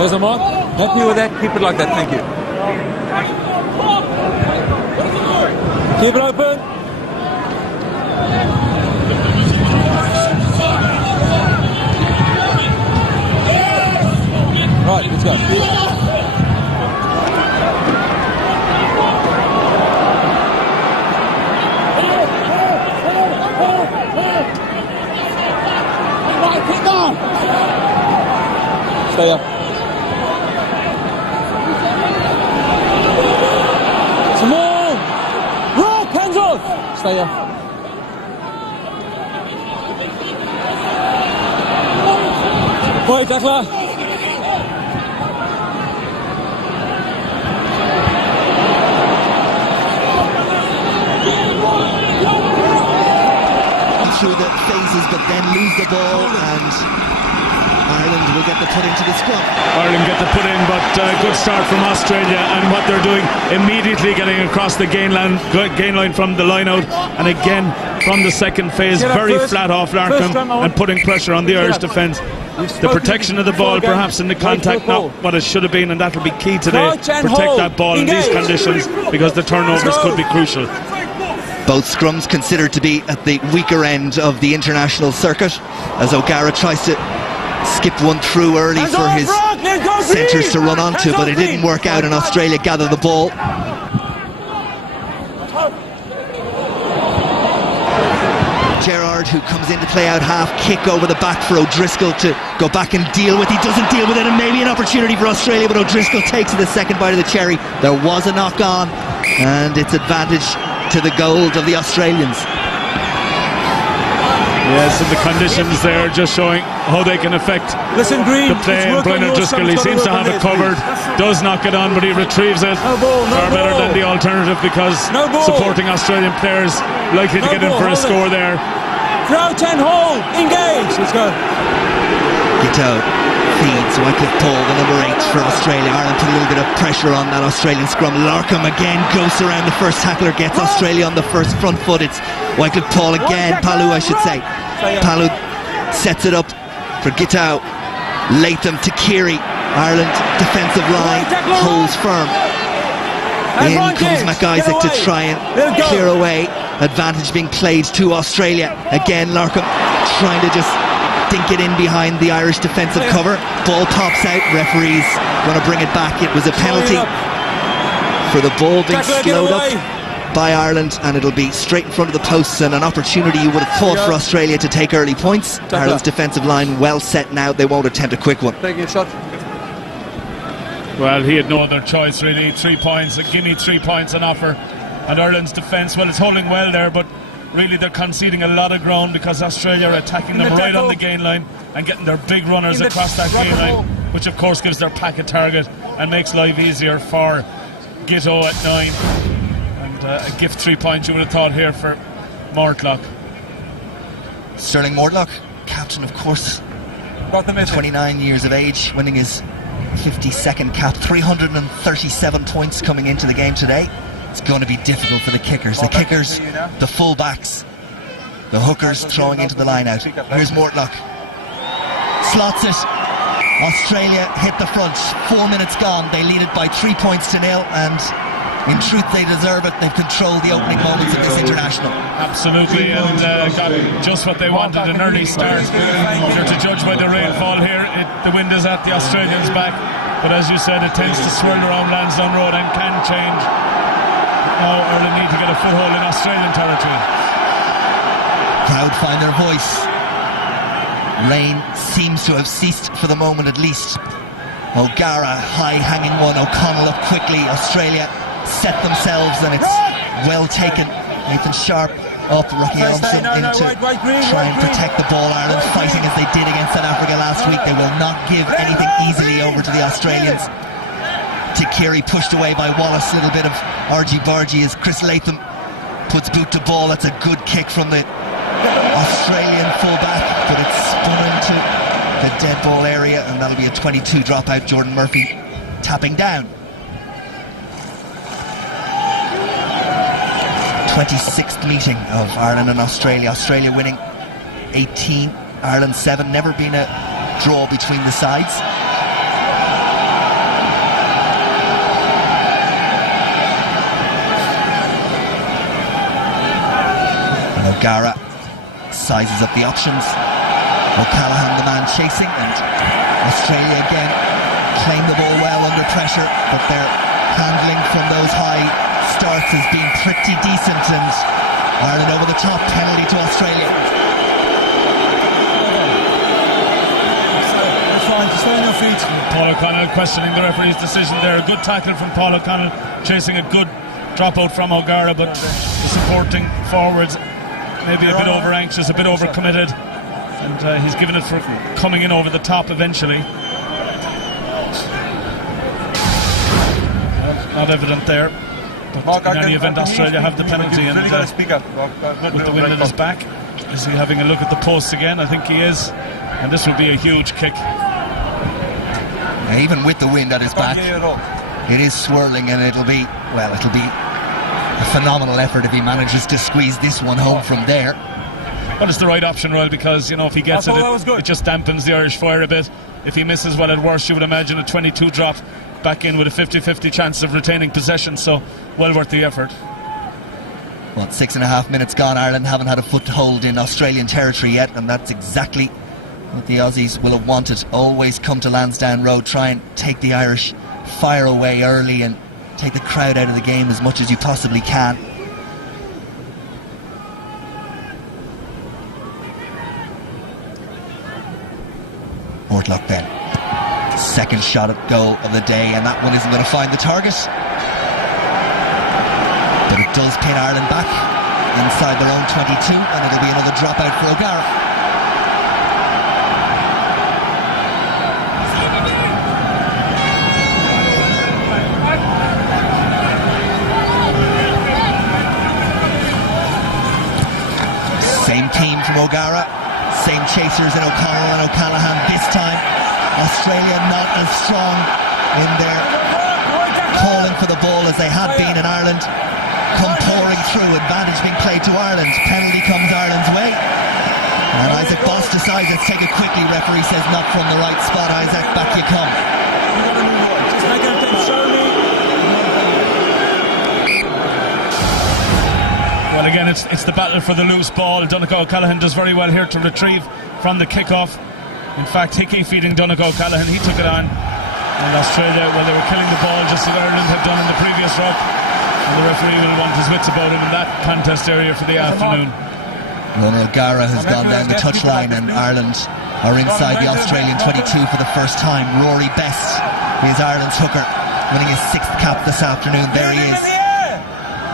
There's a mark. Happy with that. Keep it like that. Thank you. Keep it open. Right, let's go. Stay up. Some more. Rock, hands off. Stay up. Wait, tackler. Through the phases, but then lose the ball, and Ireland will get the put into the scrum. Ireland get the put in, but good start from Australia, and what they're doing, immediately getting across the gain line from the line out, and again from the second phase, very flat off Larkham and putting pressure on the Irish defence. The protection of the ball, perhaps in the contact, not what it should have been, and that will be key today. Protect that ball in these conditions, because the turnovers could be crucial. Both scrums considered to be at the weaker end of the international circuit, as O'Gara tries to skip one through early for his centres to run onto, but it didn't work out, and Australia gather the ball. Gerrard, who comes in to play out half, kick over the back for O'Driscoll to go back and deal with. He doesn't deal with it, and maybe an opportunity for Australia, but O'Driscoll takes the second bite of the cherry. There was a knock on, and it's advantage to the gold of the Australians. Yes, and the conditions there just showing how they can affect the play. And Brian O'Driscoll, he seems to have it covered, does knock it on, but he retrieves it. Far better than the alternative, because supporting Australian players likely to get in for a score there. Crouch and hold, engage. Let's go. Guiteau feeds Wycliffe Paul, the number 8 for Australia. Ireland put a little bit of pressure on that Australian scrum. Larkham again goes around the first tackler, gets Australia on the first front foot. It's Wycliffe Paul again, Palu I should say. Palu sets it up for Guiteau. Latham to Keary. Ireland defensive line holds firm. In comes McIsaac to try and clear away. Advantage being played to Australia. Again Larkham trying to just dink it in behind the Irish defensive cover. Ball pops out. Referee's going to bring it back. It was a penalty for the ball being slowed up by Ireland, and it'll be straight in front of the posts, and an opportunity you would have thought for Australia to take early points. Ireland's defensive line well set now. They won't attempt a quick one. Well, he had no other choice really. 3 points, give me 3 points on offer. And Ireland's defence, well, it's holding well there, but really they're conceding a lot of ground, because Australia are attacking them right on the gain line and getting their big runners across that gain line, which of course gives their pack a target and makes life easier for Guiteau at 9. And a gift 3 points you would have thought here for Mortlock. Sterling Mortlock, captain of course, 29 years of age, winning his 52nd cap, 337 points coming into the game today. It's going to be difficult for the kickers. The kickers, the full-backs, the hookers throwing into the line-out. Here's Mortlock. Slots it. Australia hit the front. 4 minutes gone. They lead it by 3 points to 0, and in truth they deserve it. They've controlled the opening moments of this international. Absolutely, and got just what they wanted, an early start. If you're to judge by the rainfall here, the wind is at the Australians' back, but as you said, it tends to swirl around Lansdowne Road and can change. Now Ireland need to get a foothold in Australian territory. Crowd find their voice. Rain seems to have ceased for the moment at least. O'Gara, high hanging one. O'Connell up quickly. Australia set themselves, and it's well taken. Nathan Sharp up, Rocky Elmson in to try and protect the ball. Ireland fighting as they did against South Africa last week. They will not give anything easily over to the Australians. To Keary, pushed away by Wallace. A little bit of argy-bargy as Chris Latham puts boot to ball. That's a good kick from the Australian fullback, but it's spun into the dead ball area, and that'll be a 22 dropout. Jordan Murphy tapping down. 26th meeting of Ireland and Australia. Australia winning 18, Ireland 7. Never been a draw between the sides. O'Gara sizes up the options. O'Callaghan the man chasing, and Australia again claim the ball well under pressure, but their handling from those high starts has been pretty decent, and Ireland over the top. Penalty to Australia. Just stay on your feet. Paul O'Connell questioning the referee's decision there. A good tackle from Paul O'Connell, chasing a good dropout from O'Gara, but the supporting forwards maybe a bit over anxious, a bit over committed, and he's given it for coming in over the top eventually. Not evident there, but in any event Australia have the penalty, and with the wind at his back, is he having a look at the post again? I think he is, and this will be a huge kick. Even with the wind at his back, it is swirling, and it'll be a phenomenal effort if he manages to squeeze this one home from there. Well, it's the right option, Royal, because, you know, if he gets it just dampens the Irish fire a bit. If he misses, well, at worst you would imagine a 22 drop back in with a 50-50 chance of retaining possession, so well worth the effort. Well, 6.5 minutes gone. Ireland haven't had a foothold in Australian territory yet, and that's exactly what the Aussies will have wanted. Always come to Lansdowne Road, try and take the Irish fire away early and take the crowd out of the game as much as you possibly can. Mortlock then. Second shot at goal of the day, and that one isn't going to find the target. But it does pin Ireland back inside their own 22, and it'll be another dropout for O'Gara. Same team from O'Gara, same chasers in O'Connell and O'Callaghan. This time Australia not as strong in their calling for the ball as they had been in Ireland. Come pouring through, advantage being played to Ireland. Penalty comes Ireland's way, and Isaac Boss decides let's take it quickly. Referee says not from the right spot. Isaac, back you come. Well, again, it's the battle for the loose ball. Donegal O'Callaghan does very well here to retrieve from the kick-off. In fact, Hickey feeding Donegal O'Callaghan, he took it on. And Australia, well, they were killing the ball just as Ireland had done in the previous ruck. And the referee will want his wits about him in that contest area for the afternoon. Ronan O'Gara has gone down the touchline, and Ireland are inside the Australian 22 for the first time. Rory Best is Ireland's hooker, winning his 6th cap this afternoon. There he is.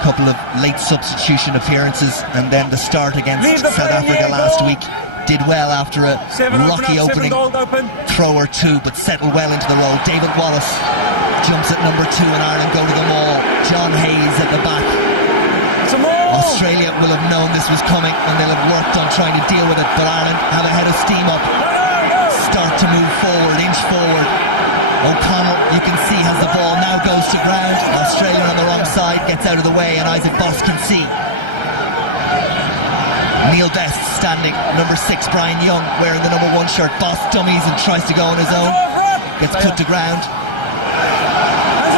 Couple of late substitution appearances, and then the start against South Africa last week. Did well after a rocky opening throw or two, but settled well into the role. David Wallace jumps at number 2, and Ireland go to the maul. John Hayes at the back. Australia will have known this was coming, and they'll have worked on trying to deal with it, but Ireland have a head of steam up. Start to move forward, inch forward. O'Connell, you can see, has the ball, now goes to ground. Australia on the wrong side, gets out of the way, and Isaac Boss can see. Neil Best standing, number 6 Brian Young wearing the number 1 shirt. Boss dummies and tries to go on his own, gets put to ground.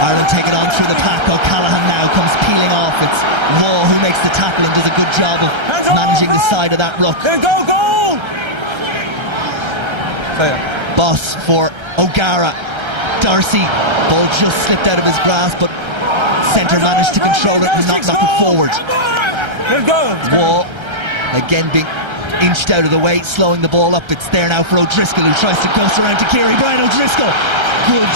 Ireland take it on through the pack. O'Callaghan now comes peeling off. It's Hall who makes the tackle and does a good job of managing the side of that ruck. Boss for O'Gara. Darcy, ball just slipped out of his grasp, but centre managed to control it and not knock it forward. Wall again being inched out of the way, slowing the ball up. It's there now for O'Driscoll, who tries to ghost around to Kerry. Brian O'Driscoll, good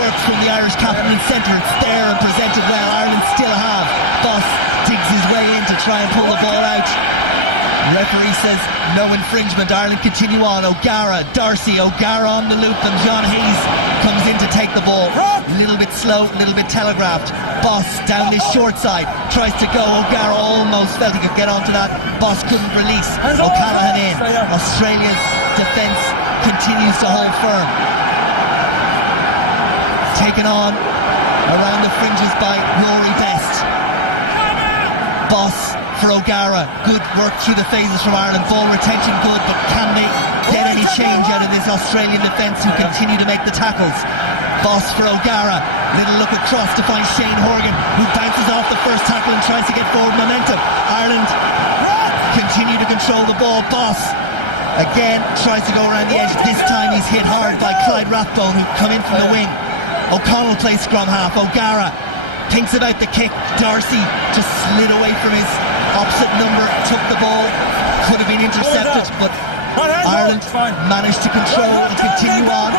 work from the Irish captain in centre. It's there and presented well. Ireland still have. Boss digs his way in to try and pull the ball out. Referee says no infringement. Ireland continue on. O'Gara, Darcy, O'Gara on the loop, and John Hayes comes in to take the ball. A little bit slow, a little bit telegraphed. Boss down this short side, tries to go. O'Gara almost felt he could get onto that. Boss couldn't release. O'Callaghan in. Australia's defence continues to hold firm. Taken on around the fringes by Rory Best. Boss for O'Gara, good work through the phases from Ireland. Ball retention good, but can they get any change out of this Australian defence who continue to make the tackles? Boss for O'Gara, little look across to find Shane Horgan, who bounces off the first tackle and tries to get forward momentum. Ireland continue to control the ball. Boss again tries to go around the edge. This time he's hit hard by Clyde Rathbone, who come in from the wing. O'Connell plays scrum half. O'Gara thinks about the kick. Darcy just slid away from his opposite number, took the ball, could have been intercepted, but Ireland managed to control and continue on.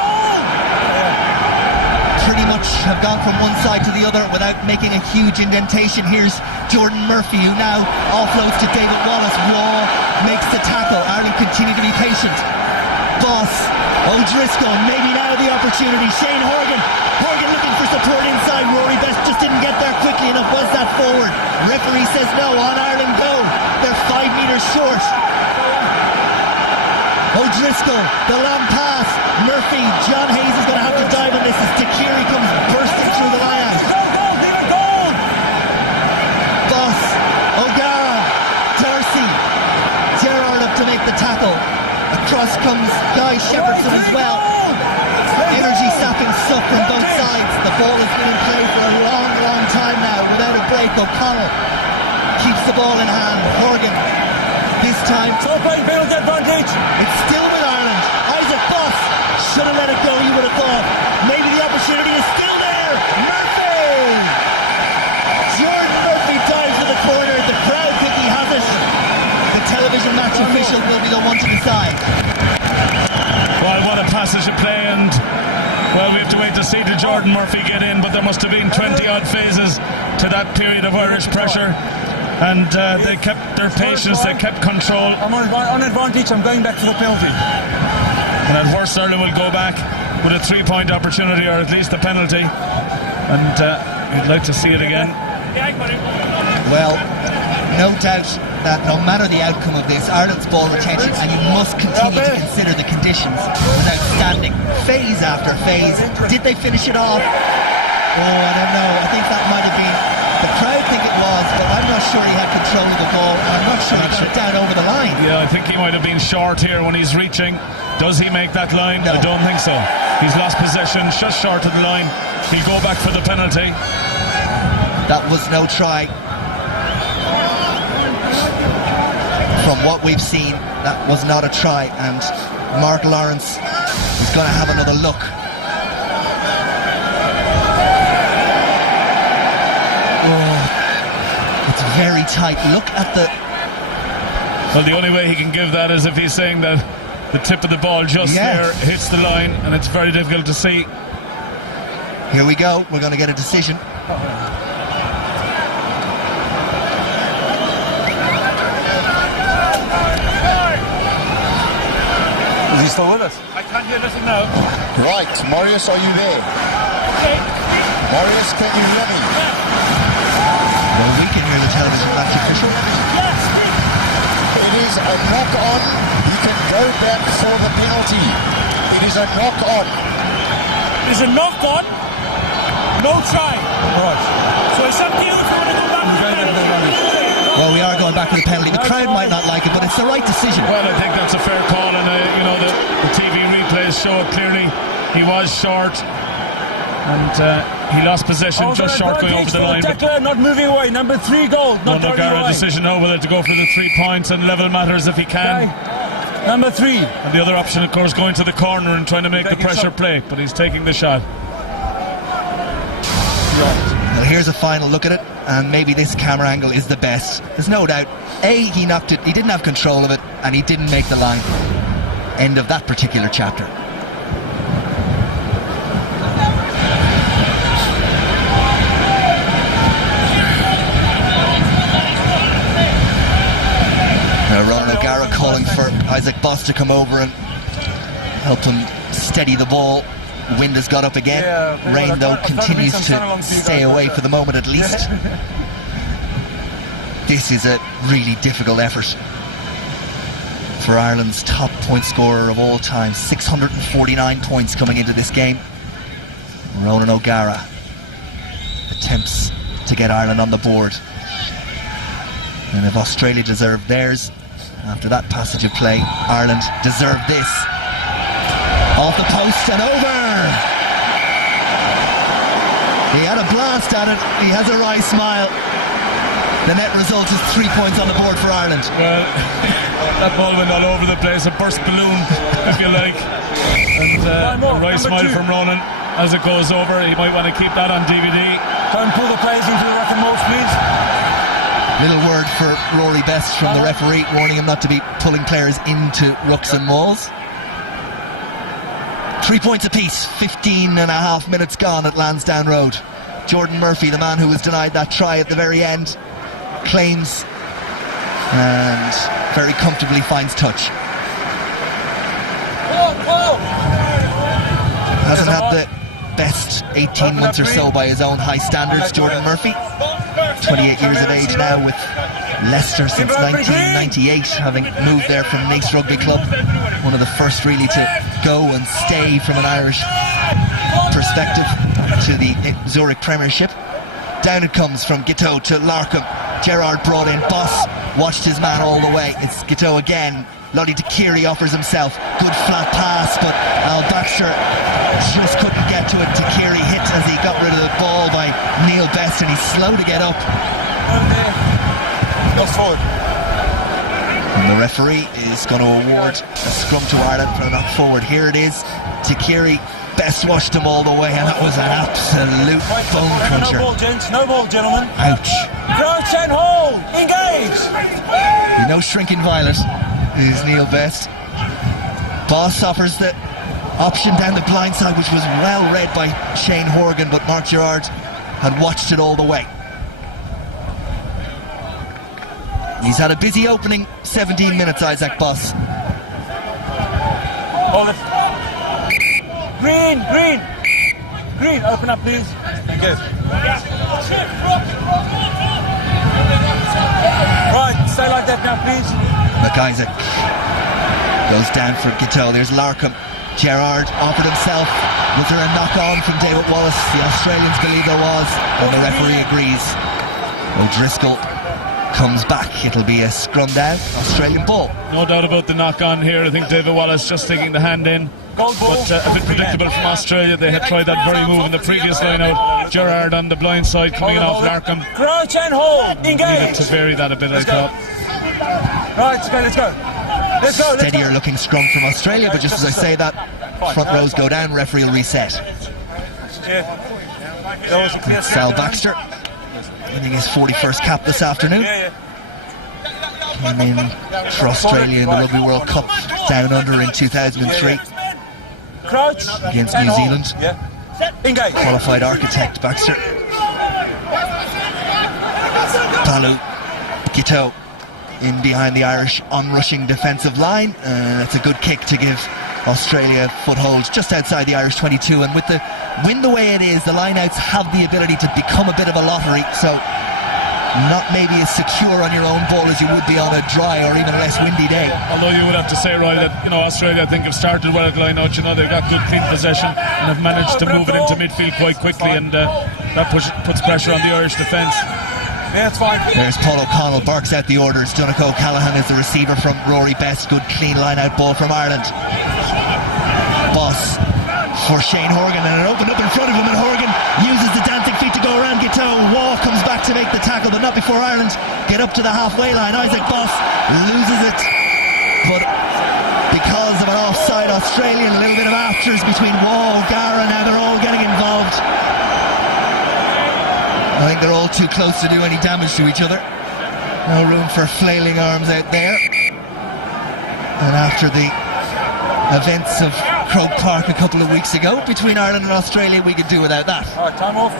Pretty much have gone from one side to the other without making a huge indentation. Here's Jordan Murphy, who now offloads to David Wallace. Waugh makes the tackle. Ireland continue to be patient. Boss, O'Driscoll, maybe now the opportunity. Shane Horgan looking for support inside. Rory Best just didn't get there quickly enough. Was that forward? Referee says no. On Ireland go. They're 5 metres short. O'Driscoll, the long pass. Murphy, John Hayes is going to have to dive on this as Takiri comes bursting through the line out. Boss, O'Gara, Darcy, Gerrard up to make the tackle. Across comes Guy Shepherdson as well. Energy sapping stuff from both sides. The ball has been in play for a long time now without a break. O'Connell keeps the ball in hand. Horgan, this time it's still with Ireland. Isaac Boss should have let it go, you would have thought. Maybe the opportunity is still there. Murphy! Jordan Murphy dives to the corner. The crowd think he has it. The television match official will be the one to decide. Well, what a passage of play, and well, we have to wait to see did Jordan Murphy get in, but there must have been 20 odd phases to that period of Irish pressure, and they kept their patience, they kept control. I'm on advantage, I'm going back for the penalty. And at worst, Ireland will go back with a 3-point opportunity, or at least a penalty, and you'd like to see it again. Well, no doubt that no matter the outcome of this, Ireland's ball retention, and you must continue to consider the conditions, was outstanding. Phase after phase. Did they finish it off? Oh, I don't know. I think that might have been... The crowd think it was, but I'm not sure he had control of the ball, and I'm not sure he got it down over the line. Yeah, I think he might have been short here when he's reaching. Does he make that line? No. I don't think so. He's lost possession, just short of the line. He'll go back for the penalty. That was no try. From what we've seen, that was not a try, and Mark Lawrence is going to have another look. Oh, it's very tight. Look at the... Well, the only way he can give that is if he's saying that the tip of the ball just there hits the line, and it's very difficult to see. Here we go. We're going to get a decision. Is he still with us? I can't hear anything now. Right, Marius, are you there? Okay. Marius, can you hear me? Well, we can hear the television match official. Yes. It is a knock-on. He can go back for the penalty. It is a knock-on. There's a knock-on. No try. Right. So it's up to you if you want to go back to the penalty. Well, we are going back to the penalty. The crowd might not like it, but it's the right decision. Well, I think that's a fair call, and you know the TV replays show it clearly. He was short, and he lost possession just short going over the line. Tackler not moving away. Number 3 goal, not turning O'Gara away. decision now whether to go for the 3 points and level matters if he can. Okay. Number 3. And the other option, of course, going to the corner and trying to make the pressure play, but he's taking the shot. Well, here's a final look at it, and maybe this camera angle is the best. There's no doubt. A, he knocked it, he didn't have control of it, and he didn't make the line. End of that particular chapter. Now Ronan O'Gara calling for Isaac Boss to come over and help him steady the ball. Wind has got up again. Rain, though, continues to stay away for the moment at least. This is a really difficult effort for Ireland's top point scorer of all time. 649 points coming into this game. Ronan O'Gara attempts to get Ireland on the board. And if Australia deserved theirs, after that passage of play, Ireland deserved this. Off the post and over! He had a blast at it. He has a wry smile. The net result is 3 points on the board for Ireland. Well, that ball went all over the place, a burst balloon, if you like. And a right smile from Ronan as it goes over. He might want to keep that on DVD. Try and pull the players into the rack and most, please. Little word for Rory Best from the referee, warning him not to be pulling players into rucks and mauls. 3 points apiece, 15 and a half minutes gone at Lansdowne Road. Jordan Murphy, the man who was denied that try at the very end, claims and very comfortably finds touch. Hasn't had the best 18 months or so by his own high standards, Jordan Murphy. 28 years of age now, with Leicester since 1998, having moved there from Naas Rugby Club. One of the first really to go and stay from an Irish perspective to the Zurich Premiership. Down it comes from Guiteau to Larkham. Gerrard brought in Boss, watched his man all the way. It's Guiteau again. Lottie Takiri offers himself. Good flat pass, but Al Baxter just couldn't get to it. Takiri hit as he got rid of the ball by Neil Best, and he's slow to get up. And the referee is going to award a scrum to Ireland for a knock forward. Here it is. Takiri, Best watched him all the way, and that was an absolute bone cruncher. No ball, gents. No ball, gentlemen. Ouch. Crouch and hold. Engage. You know, shrinking violet is Neil Best. Boss offers the option down the blind side, which was well read by Shane Horgan, but Mark Gerrard had watched it all the way. He's had a busy opening 17 minutes, Isaac Boss. Hold it. Green, green. Green, open up, please. Thank you. Right, stay like that now, please. McIsaac goes down for Guiteau. There's Larkham. Gerrard offered himself. Was there a knock-on from David Wallace? The Australians believe there was, and the referee agrees. O'Driscoll comes back. It'll be a scrum down, Australian ball. No doubt about the knock-on here. I think David Wallace just taking the hand in. But a bit predictable from Australia. They had tried that very move in the previous line-out. Gerrard on the blind side coming in off Larkham. Crouch and hold. Engage. Needed to vary that a bit, I thought. Right, let's go. Let's go. Steadier looking scrum from Australia, but just as I say that, front rows go down, referee will reset. Sal Baxter winning his 41st cap this afternoon. Came in for Australia in the Rugby World Cup down under in 2003 against New Zealand. Qualified architect Baxter. Palu Guiteau in behind the Irish on-rushing defensive line. It's a good kick to give Australia foothold just outside the Irish 22, and with the wind the way it is, the lineouts have the ability to become a bit of a lottery, so not maybe as secure on your own ball as you would be on a dry or even less windy day. Although you would have to say, Roy, that Australia, I think, have started well at lineout. They've got good clean possession and have managed to move it into midfield quite quickly, and that puts pressure on the Irish defence. Yeah, it's fine. There's Paul O'Connell, barks out the orders. Donegal Callaghan is the receiver from Rory Best. Good clean line-out ball from Ireland. Boss for Shane Horgan, and it opened up in front of him, and Horgan uses the dancing feet to go around Guiteau. Waugh comes back to make the tackle, but not before Ireland get up to the halfway line. Isaac Boss loses it, but because of an offside Australian, a little bit of afters between Waugh, O'Gara, now they're all getting involved. I think they're all too close to do any damage to each other. No room for flailing arms out there. And after the events of Croke Park a couple of weeks ago between Ireland and Australia, we could do without that. All right, time off.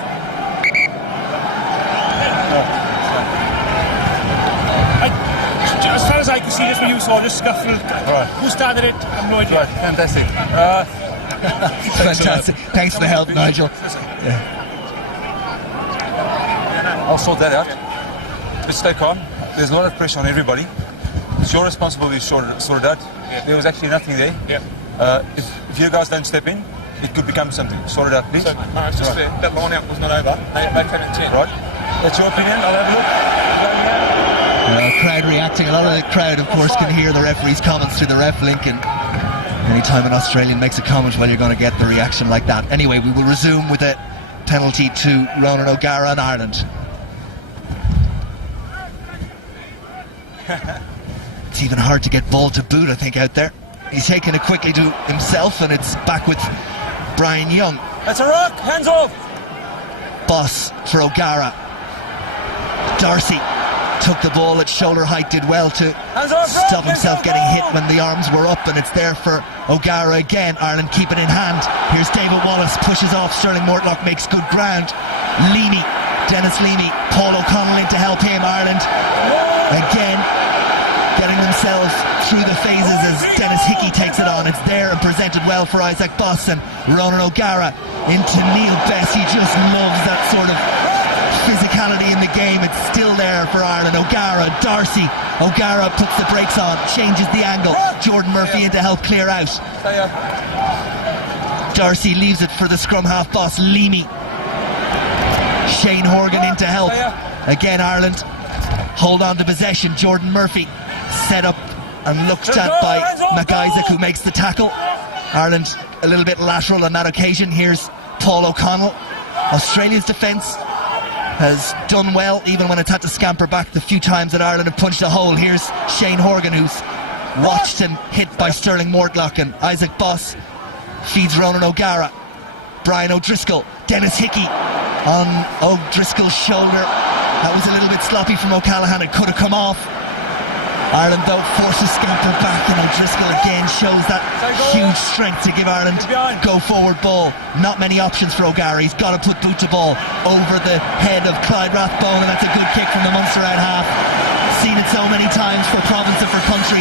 As far as I can see, this we saw this scuffle. Right. Who started it? I have no idea. Right, fantastic. Fantastic. Thanks for the help, Nigel. Yeah. I'll sort that out. Let's stay calm. There's a lot of pressure on everybody. It's your responsibility to sort it out. Yeah. There was actually nothing there. Yeah. If you guys don't step in, it could become something. Sort it out, please. So, no, it's just that line out was not over. They came at 10. Right. That's your opinion. I'll have a look. Crowd reacting. A lot of the crowd, of course, can hear the referee's comments through the ref link, and anytime an Australian makes a comment, well, you're going to get the reaction like that. Anyway, we will resume with a penalty to Ronan O'Gara and Ireland. It's even hard to get ball to boot, I think, out there. He's taken it quickly to himself, and it's back with Brian Young. That's a rock. Hands off. Boss for O'Gara. Darcy took the ball at shoulder height, did well to stop himself getting hit when the arms were up, and it's there for O'Gara again. Ireland keep it in hand. Here's David Wallace, pushes off. Sterling Mortlock makes good ground. Leamy, Dennis Leamy, Paul O'Connell in to help him. Ireland again getting themselves through the phases as Dennis Hickey takes it on. It's there and presented well for Isaac Boss, and Ronan O'Gara into Neil Bess. He just loves that sort of physicality in the game. It's still there for Ireland. O'Gara, Darcy. O'Gara puts the brakes on, changes the angle. Jordan Murphy in to help clear out. Darcy leaves it for the scrum half boss, Leamy. Shane Horgan in to help. Again, Ireland hold on to possession. Jordan Murphy set up and looked at by McIsaac, who makes the tackle. Ireland a little bit lateral on that occasion. Here's Paul O'Connell. Australia's defence has done well, even when it's had to scamper back the few times that Ireland have punched a hole. Here's Shane Horgan, who's watched and hit by Sterling Mortlock, and Isaac Boss feeds Ronan O'Gara. Brian O'Driscoll, Dennis Hickey on O'Driscoll's shoulder. That was a little bit sloppy from O'Callaghan. It could have come off. Ireland, though, forced to scamper back, and O'Driscoll again shows that huge strength to give Ireland go forward ball. Not many options for O'Gara. He's got to put boot to ball over the head of Clyde Rathbone, and that's a good kick from the Munster out half. Seen it so many times for province and for country.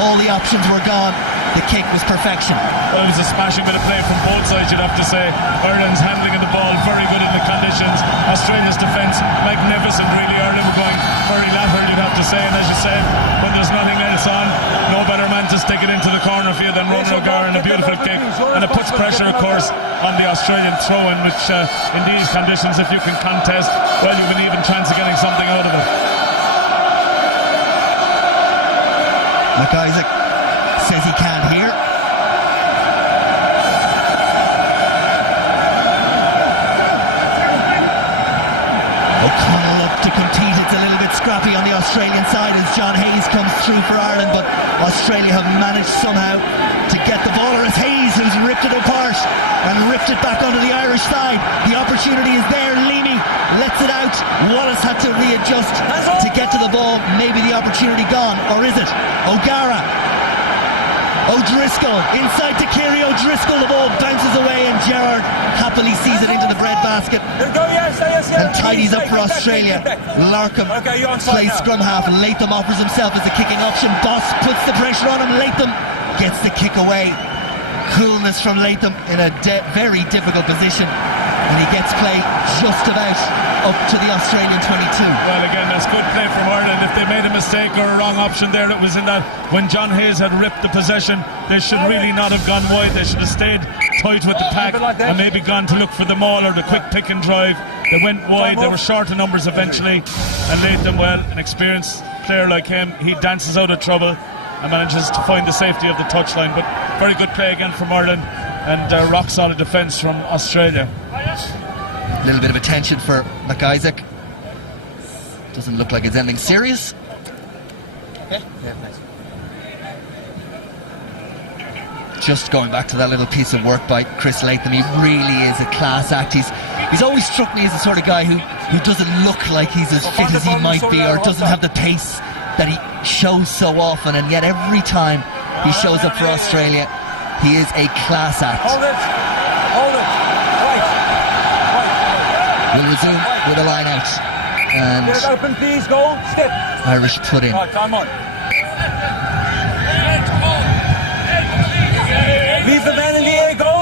All the options were gone. The kick was perfection. Well, it was a smashing bit of play from both sides, you'd have to say. Ireland's handling of the ball very good in the conditions. Australia's defence magnificent, really. Ireland were going very lateral, you'd have to say, and as you said, when there's nothing else on, no better man to stick it into the corner for you than Ronan O'Gara, and a beautiful kick, and it puts pressure, of course, on the Australian throw-in, which in these conditions, if you can contest, well, you've an even chance of getting something out of it. McIsaac says he can't hear. O'Connell up to compete. It's a little bit scrappy on the Australian side as John Hayes comes through for Ireland, but Australia have managed somehow to get the ball. Or it's Hayes who's ripped it apart and ripped it back onto the Irish side. The opportunity is there. Leamy lets it out. Wallace had to readjust to get to the ball. Maybe the opportunity gone, or is it? O'Gara, O'Driscoll inside to Kerry O'Driscoll. The ball bounces away, and Gerard happily sees it into the breadbasket and tidies up for Australia. Larkham plays scrum half. Latham offers himself as a kicking option. Boss puts the pressure on him. Latham gets the kick away. Coolness from Latham in a very difficult position, and he gets play just about up to the Australian 22. Well, again, that's good play from Ireland. If they made a mistake or a wrong option there, it was in that when John Hayes had ripped the possession, they should really not have gone wide. They should have stayed tight with the pack and maybe gone to look for the maul or the quick pick and drive. They went wide. They were short of numbers eventually, and Latham, well, an experienced player like him, he dances out of trouble and manages to find the safety of the touchline. But very good play again from Ireland, and rock solid defence from Australia. A little bit of attention for McIsaac. Doesn't look like it's anything serious. Just going back to that little piece of work by Chris Latham, he really is a class act. He's always struck me as the sort of guy who doesn't look like he's as fit as he might be, or doesn't have the pace that he shows so often, and yet every time he shows up for Australia, he is a class act. Hold it. We'll resume with a line out, and Get it open, please. Go. Step. Irish put in. Right, come on. Leave the man in the air. Go.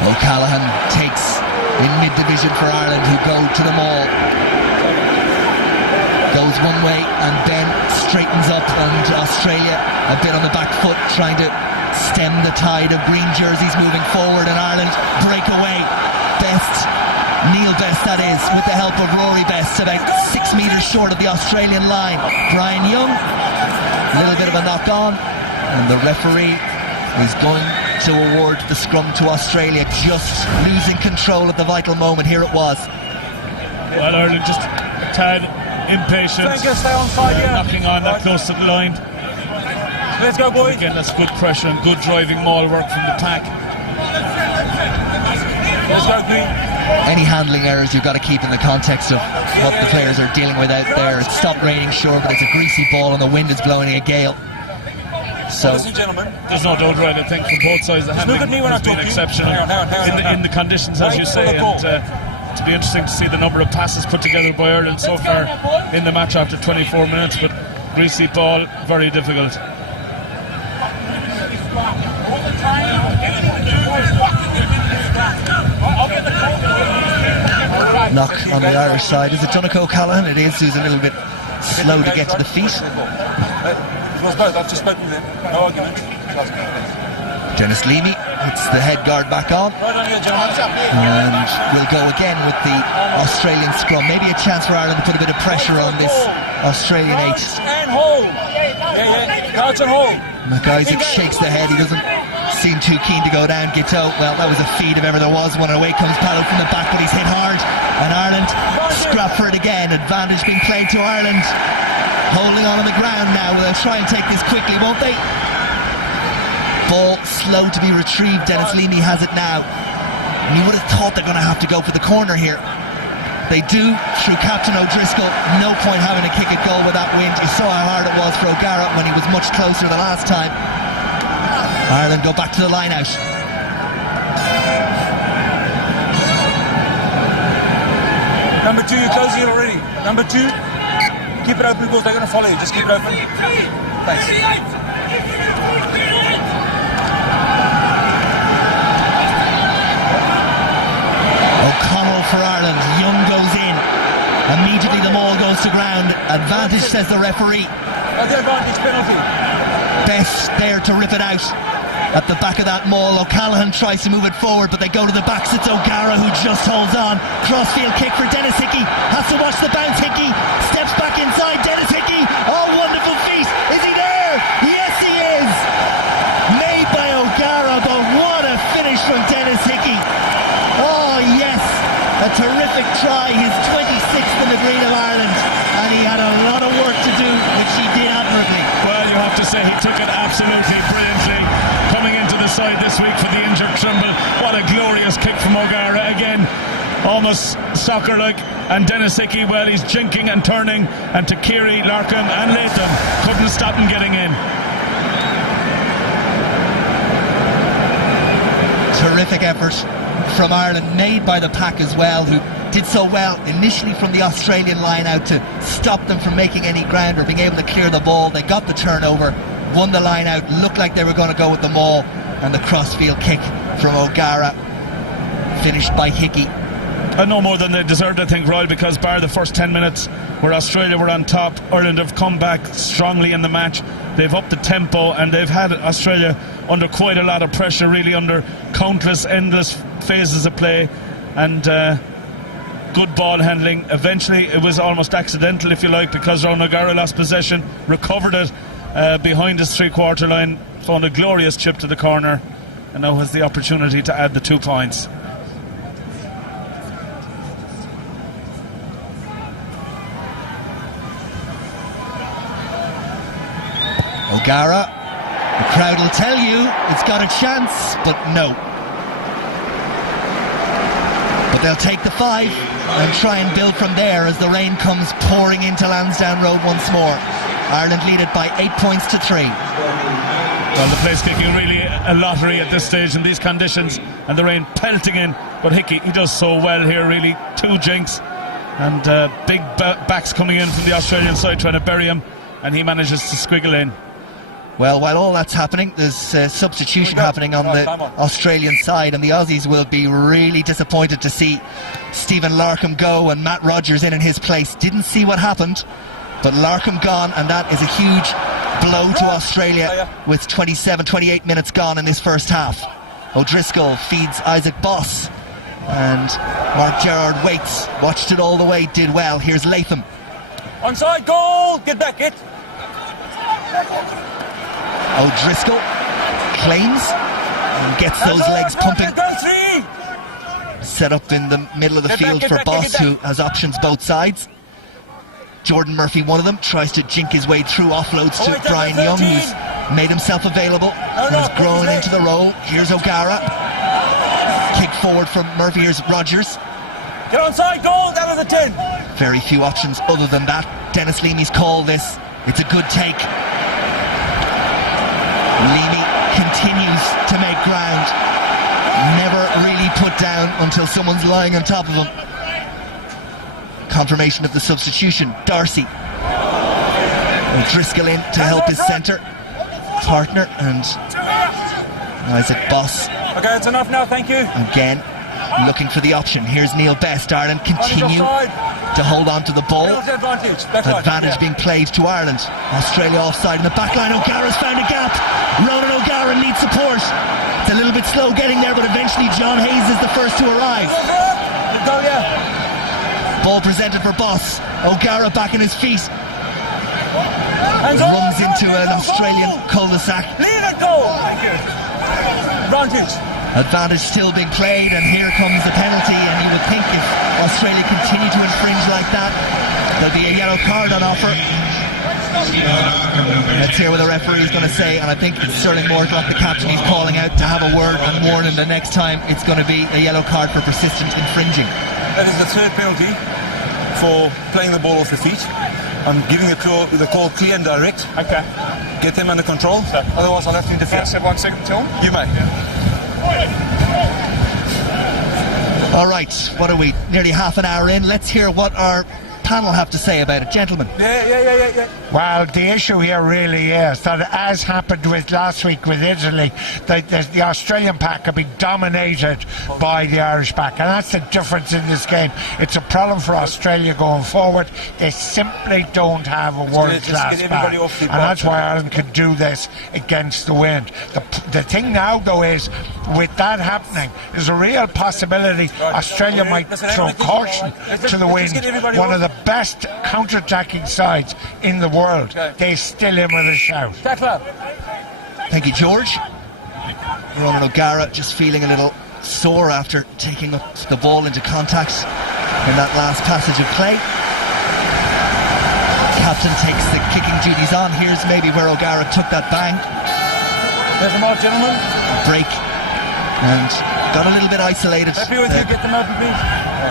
O'Callaghan takes in mid-division for Ireland, who go to the maul. Goes one way and then straightens up, and Australia a bit on the back foot, trying to stem the tide of green jerseys moving forward, and Ireland break away. Best, Neil Best that is, with the help of Rory Best, about 6 metres short of the Australian line. Brian Young, a little bit of a knock on, and the referee He's going to award the scrum to Australia, just losing control at the vital moment. Here it was. Well, Ireland just a tad impatient, Stay on side, knocking on that close to the line. Let's go, boys. Again, that's good pressure and good driving maul work from the pack. Let's go, Green. Any handling errors you've got to keep in the context of what the players are dealing with out there. It's stopped raining, sure, but it's a greasy ball and the wind is blowing a gale. So, Listen, gentlemen. There's no doubt, right? I think from both sides the handling has been exceptional in the conditions, as you say, and to be interesting to see the number of passes put together by Ireland so far in the match after 24 minutes, but greasy ball, very difficult. knock on the Irish side. Is it Donegal O'Callaghan? It is, who's a little bit slow to get to the feet. It was both. I've just spoken to them. No argument. Dennis Leamy hits the head guard back on. And we'll go again with the Australian scrum. Maybe a chance for Ireland to put a bit of pressure on this Australian eight. And hold. Yeah. Guards and hold. McIsaac shakes the head. He doesn't seem too keen to go down. Guiteau, well, that was a feed if ever there was one. Away comes Pallet from the back, but he's hit hard. And Ireland scrap for it again. Advantage being played to Ireland. Holding on the ground now. They'll try and take this quickly, won't they? Ball slow to be retrieved. Dennis Leamy has it now. And you would have thought they're going to have to go for the corner here. They do, through Captain O'Driscoll. No point having to kick a goal with that wind. You saw how hard it was for O'Gara when he was much closer the last time. Ireland go back to the line out. Number 2, you're closing it already. Number 2, keep it open because they're going to follow you. Just keep it open. Thanks. O'Connell for Ireland. Young goes in. Immediately the ball goes to ground. Advantage, says the referee. That's the advantage penalty. Best there to rip it out. At the back of that maul, O'Callaghan tries to move it forward, but they go to the backs. It's O'Gara who just holds on. Crossfield kick for Dennis Hickey. Has to watch the bounce. Hickey steps back inside. Dennis Hickey. Oh, wonderful feat. Is he there? Yes, he is. Made by O'Gara, but what a finish from Dennis Hickey. Oh, yes. A terrific try. His 26th in the green of Ireland. And he had a lot of work to do, which he did admirably. Well, you have to say he took it absolutely brilliantly. Coming into the side this week for the injured Trimble. What a glorious kick from O'Gara again. Almost soccer-like. And Dennis Hickey, well, he's jinking and turning. And Takiri, Larkin and Latham couldn't stop him getting in. Terrific effort from Ireland, made by the pack as well, who did so well initially from the Australian line out to stop them from making any ground or being able to clear the ball. They got the turnover, won the line out, looked like they were going to go with the maul, and the crossfield kick from O'Gara finished by Hickey. No more than they deserved, I think, Royal, because bar the first 10 minutes where Australia were on top, Ireland have come back strongly in the match. They've upped the tempo and they've had Australia under quite a lot of pressure, really under countless, endless phases of play, and good ball handling. Eventually it was almost accidental, if you like, because Ronan O'Gara lost possession, recovered it behind his three-quarter line, found a glorious chip to the corner, and now has the opportunity to add the 2 points. O'Gara, the crowd will tell you it's got a chance, but no. But they'll take the 5 and try and build from there as the rain comes pouring into Lansdowne Road once more. Ireland lead it by 8 points to 3. Well, the place kicking really a lottery at this stage in these conditions, and the rain pelting in. But Hickey, he does so well here, really. 2 jinks and big backs coming in from the Australian side trying to bury him, and he manages to squiggle in. Well, while all that's happening, there's substitution happening on the Australian side, and the Aussies will be really disappointed to see Stephen Larkham go and Matt Rogers in his place. Didn't see what happened, but Larkham gone, and that is a huge blow to Australia with 28 minutes gone in this first half. O'Driscoll feeds Isaac Boss, and Mark Gerrard waits, watched it all the way, did well. Here's Latham. Onside goal! Get back, it! O'Driscoll claims and gets those legs pumping. Go 3. Set up in the middle of the field for Boss, who has options both sides. Jordan Murphy, one of them, tries to jink his way through offloads to Brian Young, who's made himself available and has grown into the role. Here's O'Gara. Kick forward from Murphy. Here's Rogers. Get onside, goal, that was a 10. Very few options other than that. Dennis Leamy's called this. It's a good take. Leamy continues to make ground. Never really put down until someone's lying on top of him. Confirmation of the substitution. Darcy. Driscoll in to help his centre partner, and Isaac Boss. Okay, it's enough now, thank you. Again, looking for the option. Here's Neil Best. Ireland continue to hold on to the ball. Advantage being played to Ireland. Australia offside in the back line. O'Gara's found a gap. Ronan O'Gara needs support. It's a little bit slow getting there, but eventually John Hayes is the first to arrive. Go, yeah. Ball presented for Boss. O'Gara back in his feet. Runs into an Australian cul-de-sac. Leave it go. Thank you. Advantage. Advantage still being played, and here comes the penalty, and you would think if Australia continue to infringe like that, there'll be a yellow card on offer. Let's hear what the referee is going to say, and I think it's Sterling Mortlock, the captain, he's calling out to have a word and warn him the next time it's going to be a yellow card for persistent infringing. That is the third penalty for playing the ball off the feet. I'm giving the call clear and direct. Okay. Get them under control. Otherwise, I'll have to interfere. Have 1 second, Tom. You may. All right, what are we? Nearly half an hour in. Let's hear what our panel have to say about it, gentlemen. Yeah. Well, the issue here really is that, as happened with last week with Italy, the Australian pack have been dominated by the Irish pack, and that's the difference in this game. It's a problem for Australia going forward. They simply don't have a world-class pack, and that's why Ireland can do this against the wind. The thing now, though, is with that happening, there's a real possibility Australia might throw caution to the wind. One of the best counter-attacking sides in the world. They still in with a shout. Thank you, George. Ronan O'Gara just feeling a little sore after taking up the ball into contact in that last passage of play. Captain takes the kicking duties on. Here's maybe where O'Gara took that bang. There's them out, gentlemen. Break. And got a little bit isolated. Happy with you, get them out, please.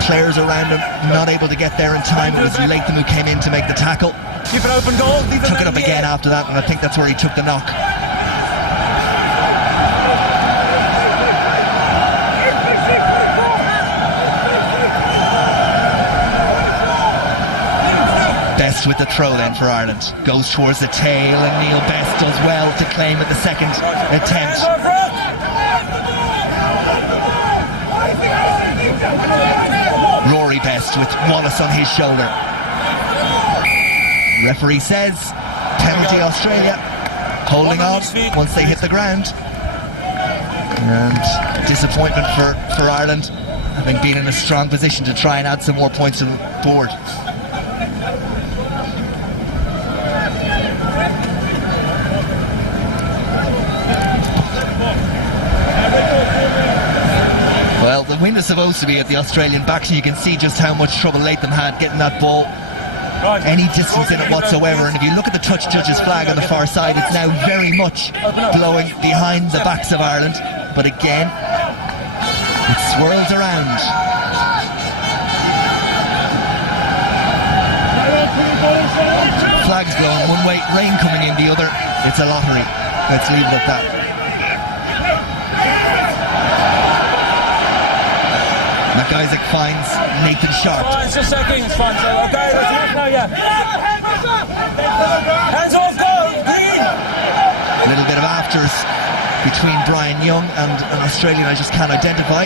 Players around him not able to get there in time. It was Latham who came in to make the tackle. Keep it open, goal. Took it up again after that, and I think that's where he took the knock. Best with the throw then for Ireland. Goes towards the tail, and Neil Best does well to claim at the second attempt. Rory Best with Wallace on his shoulder. Referee says penalty Australia. Holding on once they hit the ground. And disappointment for Ireland, having been in a strong position to try and add some more points to the board. Well, the wind is supposed to be at the Australian back, so you can see just how much trouble Latham had getting that ball any distance in it whatsoever. And if you look at the touch judge's flag on the far side, it's now very much blowing behind the backs of Ireland. But again, it swirls around. Flags blowing one way, rain coming in the other. It's a lottery. Let's leave it at that. McIsaac finds Nathan Sharp. It's just second, it's fine. Okay, that's enough now, yeah. Hands off, go, green! A little bit of afters between Brian Young and an Australian I just can't identify.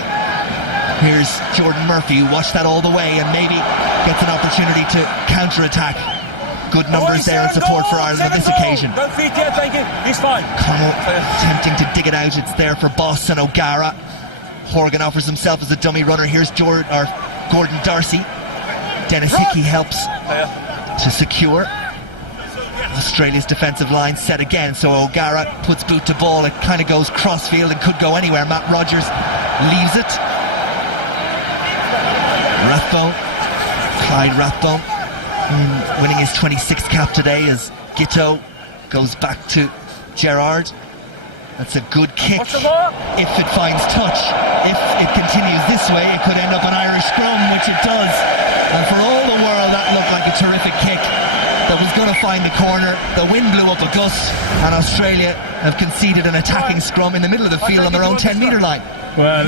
Here's Jordan Murphy, who watched that all the way and maybe gets an opportunity to counter-attack. Good numbers there and support for Ireland on this occasion. Don't feet yet, thank you. He's fine. Connell attempting to dig it out. It's there for Boss and O'Gara. Horgan offers himself as a dummy runner. Here's Gordon Darcy. Dennis Hickey helps to secure. Australia's defensive line set again, so O'Gara puts boot to ball. It kind of goes crossfield and could go anywhere. Matt Rogers leaves it. Rathbone, Clyde Rathbone, winning his 26th cap today as Giteau goes back to Gerard. That's a good kick if it finds touch. If it continues this way, it could end up an Irish scrum, which it does. And for all the world, that looked like a terrific kick that was going to find the corner. The wind blew up a gust, and Australia have conceded an attacking scrum in the middle of the field on their own 10-metre line. Well,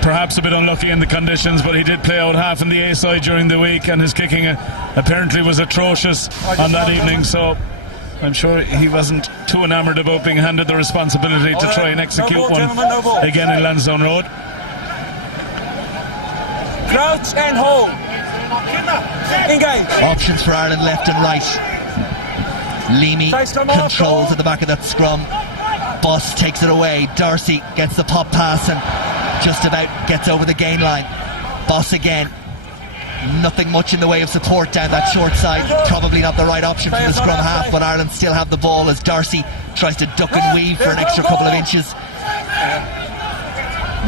perhaps a bit unlucky in the conditions, but he did play out half in the A side during the week, and his kicking apparently was atrocious on that evening, so I'm sure he wasn't too enamoured about being handed the responsibility to try and execute one again in Lansdowne Road. Crouch and hold. Engage. Options for Ireland left and right. Leamy controls at the back of that scrum. Boss takes it away. Darcy gets the pop pass and just about gets over the gain line. Boss again. Nothing much in the way of support down that short side. Probably not the right option for the scrum half, but Ireland still have the ball as Darcy tries to duck and weave for an extra couple of inches.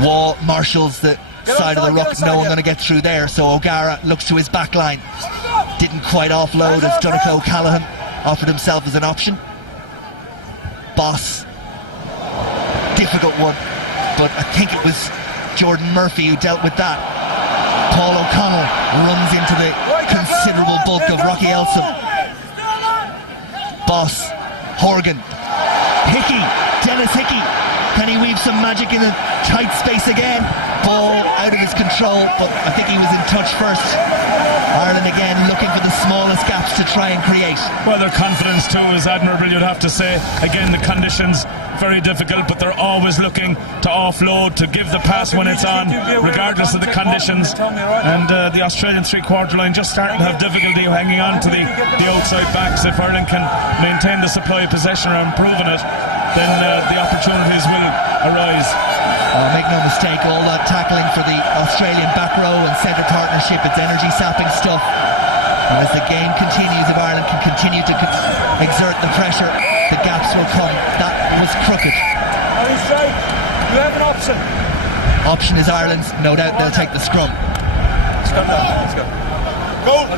Wall marshals the side of the ruck. No one going to get through there, so O'Gara looks to his back line. Didn't quite offload as Donegal O'Callaghan offered himself as an option. Boss. Difficult one, but I think it was Jordan Murphy who dealt with that. Paul O'Connell runs into the considerable bulk of Rocky Elsom. Boss, Horgan, Hickey, Dennis Hickey. Can he weave some magic in a tight space again? Ball out of his control, but I think he was in touch first. Ireland again looking for the smallest gaps to try and create. Well, their confidence too is admirable, you'd have to say. Again, the conditions very difficult, but they're always looking to offload, to give the pass when it's on, regardless of the conditions. And the Australian three-quarter line just starting to have difficulty hanging on to the outside backs. If Ireland can maintain the supply of possession or improving it, then the opportunities will arise. Make no mistake, all that tackling for the Australian back row and centre partnership, it's energy-sapping stuff. And as the game continues, if Ireland can continue to exert the pressure, the gaps will come. That was crooked. You have an option. Option is Ireland's. No doubt they'll take the scrum. Let's go now. Let's go. Go.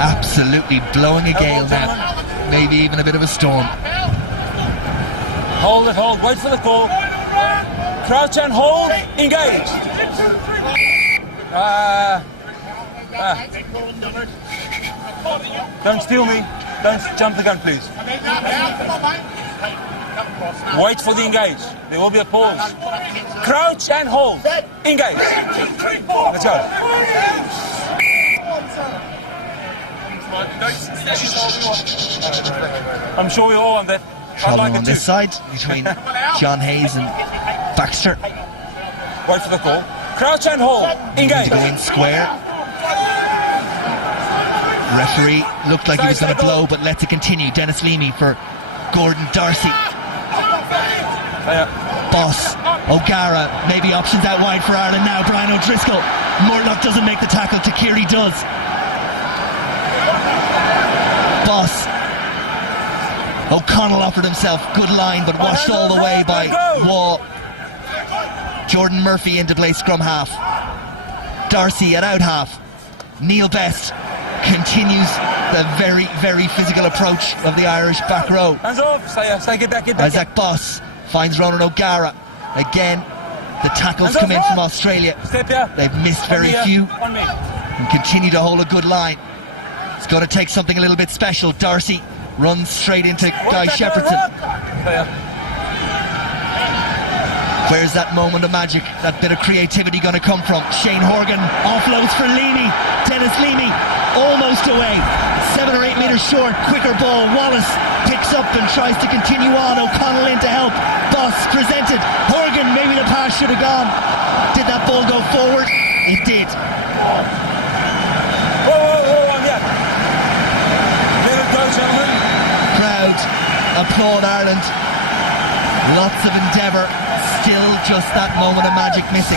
Absolutely blowing a gale now. Maybe even a bit of a storm. Hold it, hold. Wait for the call. Crouch and hold. Engage. Don't steal me. Don't jump the gun, please. Wait for the engage. There will be a pause. Crouch and hold. Engage. Let's go. I'm sure we all want that. Problem on this side between John Hayes and Baxter. Wait for the call. Crouch and hold. Engage. To go in square. Referee looked like he was going to blow, but lets it continue. Dennis Leamy for Gordon Darcy. Boss, O'Gara, maybe options out wide for Ireland now. Brian O'Driscoll. Murdoch doesn't make the tackle. Takiri does. Boss. O'Connell offered himself. Good line, but washed all the way by Wall. Jordan Murphy into play scrum half. Darcy at out half. Neil Best continues the very, very physical approach of the Irish back row. Hands off. Stay, get back. Isaac Boss finds Ronan O'Gara. Again, the tackles come in from Australia. They've missed very few and continue to hold a good line. It's going to take something a little bit special. Darcy runs straight into Guy Shepardson. Where's that moment of magic, that bit of creativity going to come from? Shane Horgan offloads for Leamy. Dennis Leamy almost away. 7 or 8 metres short. Quicker ball. Wallace picks up and tries to continue on. O'Connell in to help. Boss presented. Horgan, maybe the pass should have gone. Did that ball go forward? It did. Let it go, gentlemen. Crowd applaud Ireland. Lots of endeavour. Still just that moment of magic missing.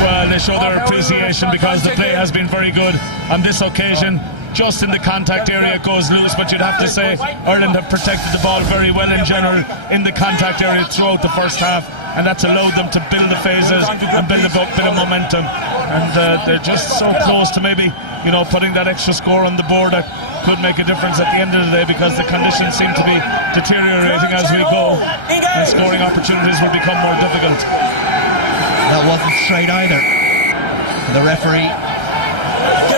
Well, they show their appreciation because the play has been very good. On this occasion, just in the contact area it goes loose, but you'd have to say Ireland have protected the ball very well in general in the contact area throughout the first half, and that's allowed them to build the phases and build a bit of momentum, and they're just so close to maybe, you know, putting that extra score on the board that could make a difference at the end of the day, because the conditions seem to be deteriorating as we go, and scoring opportunities will become more difficult. That wasn't straight either. The referee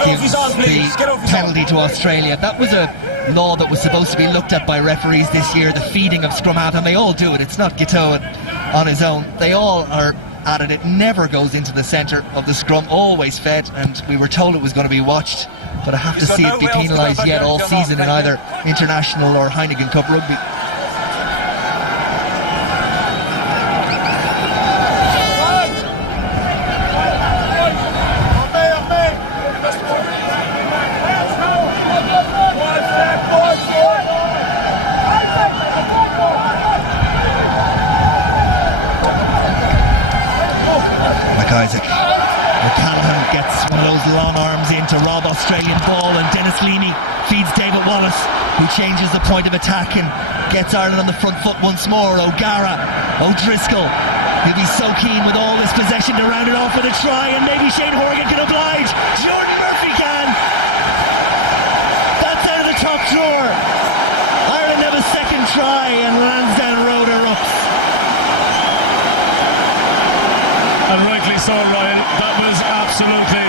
gives the penalty to Australia. That was a law that was supposed to be looked at by referees this year, the feeding of scrum half, and they all do it. It's not Guiteau on his own. They all are at it. It never goes into the centre of the scrum, always fed, and we were told it was going to be watched, but I have to see it be penalised yet all season in either international or Heineken Cup rugby. O'Callaghan gets one of those long arms in to rob Australian ball, and Dennis Leamy feeds David Wallace, who changes the point of attack and gets Ireland on the front foot once more. O'Gara, O'Driscoll, he'll be so keen with all this possession to round it off with a try, and maybe Shane Horgan can oblige. Jordan Murphy can. That's out of the top drawer. Ireland have a second try, and Lansdowne Road erupts. And rightly so, Ryan. That was absolutely,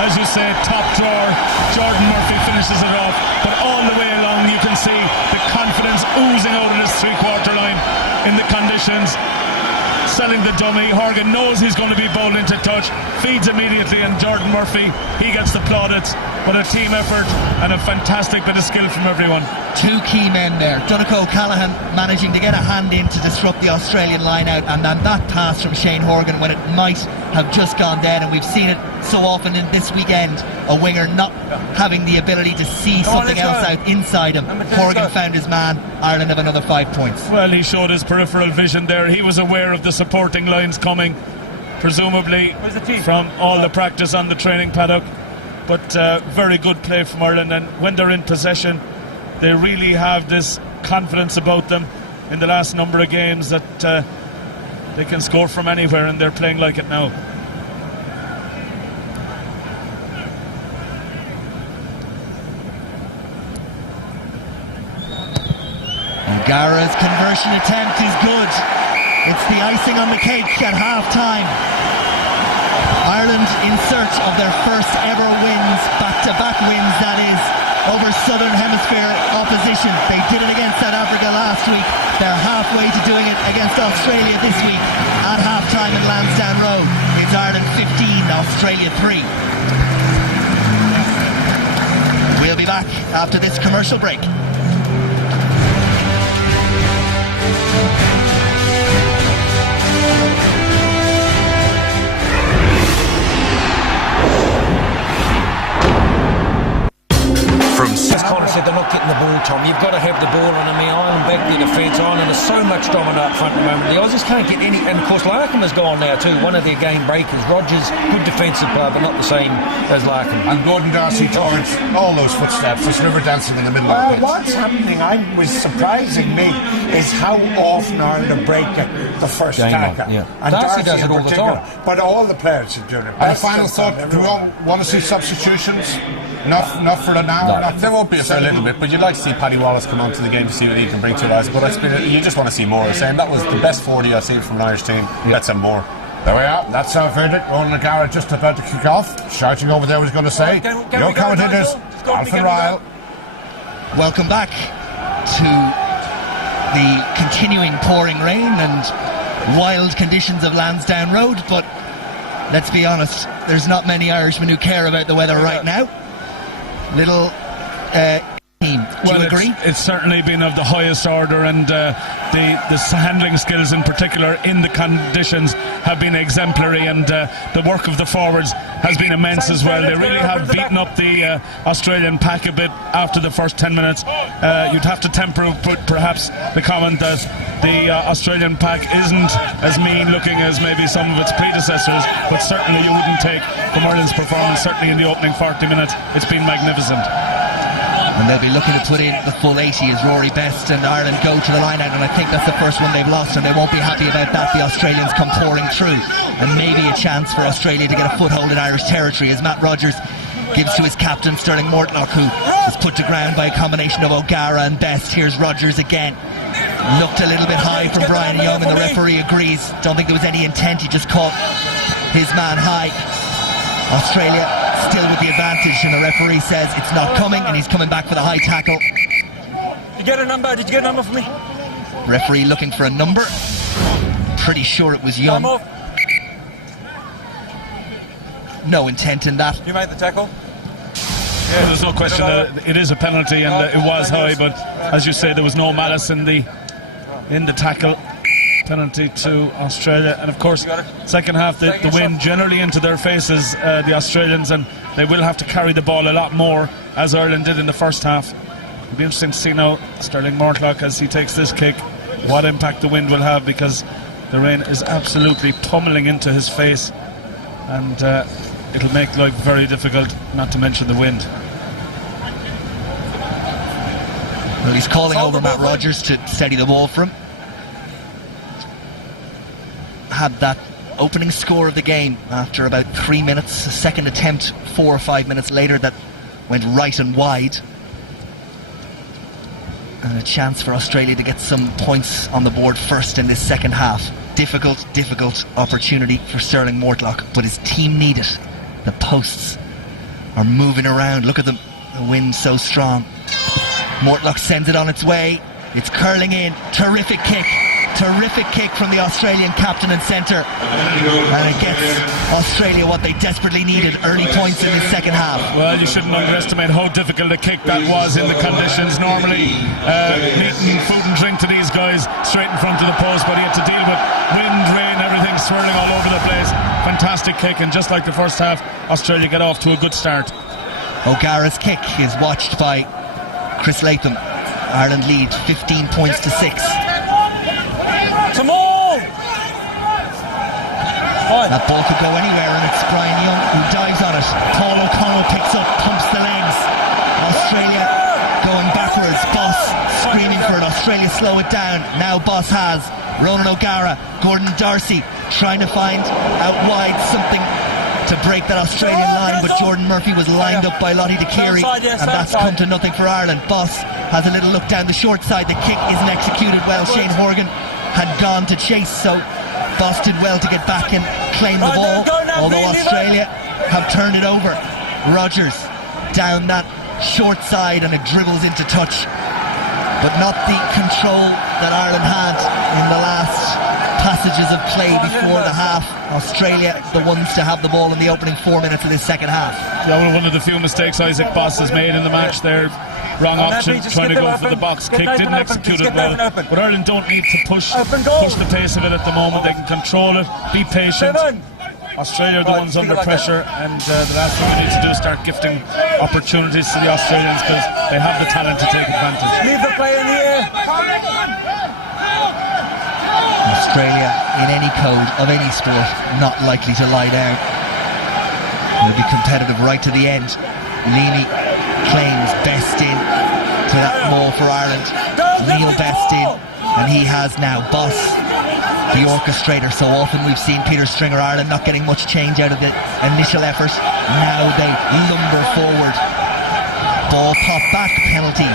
as you say, top drawer. Jordan Murphy finishes it off, but all the way along you can see the confidence oozing out of this three-quarter line in the conditions. Selling the dummy, Horgan knows he's going to be bowled into touch, feeds immediately, and Jordan Murphy, he gets the plaudits. But a team effort and a fantastic bit of skill from everyone. Two key men there. Donegal O'Callaghan managing to get a hand in to disrupt the Australian line out, and then that pass from Shane Horgan when it might have just gone dead, and we've seen it so often in this weekend, a winger not having the ability to see something else out inside him. Horgan found his man. Ireland have another 5 points. Well, he showed his peripheral vision there. He was aware of the supporting lines coming, presumably from all the practice on the training paddock. But very good play from Ireland, and when they're in possession they really have this confidence about them in the last number of games that they can score from anywhere, and they're playing like it now. O'Gara's conversion attempt is good. It's the icing on the cake at half-time. Ireland in search of their first ever wins, back-to-back wins that is, over Southern Hemisphere opposition. They did it against South Africa last week. They're halfway to doing it against Australia this week. At half-time in Lansdowne Road, it's Ireland 15, Australia 3. We'll be back after this commercial break. As Connor said, they're not getting the ball, Tom. You've got to have the ball on them. Ireland back their defence. Ireland is so much dominant up front at the moment. The Aussies can't get any, and of course Larkham has gone now too, one of their game breakers. Rogers, good defensive player, but not the same as Larkham. And Gordon Darcy towards all those footsteps, just river dancing in the middle of it. What's happening, was surprising me, is how often Ireland are breaking the first tackle. Yeah. And Darcy does it all the time. But all the players are doing it. And a final thought, do we want to see substitutions? Not for an hour? No. There won't be for a little bit, but you'd like to see Paddy Wallace come onto the game to see what he can bring to us. But you just want to see more of the same. That was the best 40 I've seen from an Irish team. Yeah. Let's have more. There we are. That's our verdict. Ronan O'Gara just about to kick off. Shouting over there was going to say, your commentators, Alfred Ryle. Welcome back to the continuing pouring rain and wild conditions of Lansdowne Road, but let's be honest, there's not many Irishmen who care about the weather right now. Little team. Do you agree? It's certainly been of the highest order, and the handling skills in particular in the conditions have been exemplary, and the work of the forwards has been immense as well. They really have beaten up the Australian pack a bit after the first 10 minutes. You'd have to temper perhaps the comment that the Australian pack isn't as mean looking as maybe some of its predecessors, but certainly you wouldn't take from Ireland's performance, certainly in the opening 40 minutes. It's been magnificent. And they'll be looking to put in the full 80 as Rory Best and Ireland go to the line out, and I think that's the first one they've lost, and they won't be happy about that. The Australians come pouring through, and maybe a chance for Australia to get a foothold in Irish territory as Matt Rogers gives to his captain Sterling Mortlock, who is put to ground by a combination of O'Gara and Best. Here's Rogers again. Looked a little bit high from Brian Young, and the referee agrees. Don't think there was any intent, he just caught his man high. Australia still with the advantage, and the referee says it's not coming, and he's coming back for the high tackle. Did you get a number? Did you get a number for me? Referee looking for a number. Pretty sure it was Young. No intent in that. You made the tackle? Yeah, there's no question that it is a penalty, and it was high, but as you say, there was no malice in the tackle. Penalty to Australia, and of course second half the wind generally into their faces, the Australians, and they will have to carry the ball a lot more as Ireland did in the first half. It'll be interesting to see now Sterling Mortlock as he takes this kick what impact the wind will have, because the rain is absolutely pummeling into his face, and it'll make life very difficult, not to mention the wind. Well, he's calling over Matt Rogers to steady the ball for him. Had that opening score of the game after about 3 minutes, a second attempt 4 or 5 minutes later that went right and wide, and a chance for Australia to get some points on the board first in this second half. Difficult opportunity for Sterling Mortlock, but his team need it. The posts are moving around, look at them, the wind so strong. Mortlock sends it on its way, it's curling in, terrific kick from the Australian captain and centre, and it gets Australia what they desperately needed, early points in the second half. Well, you shouldn't underestimate how difficult a kick that was in the conditions. Normally meeting food and drink to these guys straight in front of the post, but he had to deal with wind, rain, everything swirling all over the place. Fantastic kick, and just like the first half, Australia get off to a good start. O'Gara's kick is watched by Chris Latham. Ireland lead 15 points to 6. Come on! That ball could go anywhere, and it's Brian Young who dives on it. Paul O'Connell picks up, pumps the legs. Australia going backwards. Boss screaming for it. Australia slow it down. Now Boss has Ronan O'Gara, Gordon Darcy trying to find out wide something to break that Australian line, but Jordan Murphy was lined up by Lottie DeKiri, and that's come to nothing for Ireland. Boss has a little look down the short side. The kick isn't executed well. Shane Horgan had gone to chase, so Boss did well to get back and claim the ball, although Australia have turned it over. Rogers down that short side, and it dribbles into touch, but not the control that Ireland had in the last passages of play before the half. Australia the ones to have the ball in the opening 4 minutes of this second half. Yeah, one of the few mistakes Isaac Boss has made in the match there. Wrong option, trying to go for the box kick, didn't execute it well. But Ireland don't need to push the pace of it at the moment. They can control it, be patient. Australia are the ones under pressure, and the last thing we need to do is start gifting opportunities to the Australians, because they have the talent to take advantage. Leave the play in the air. Australia, in any code of any sport, not likely to lie down. They'll be competitive right to the end. Leamy claims Best in to that maul for Ireland. Neil Best in, and he has now Boss, the orchestrator. So often we've seen Peter Stringer, Ireland not getting much change out of the initial effort. Now they lumber forward. Ball pop back, penalty.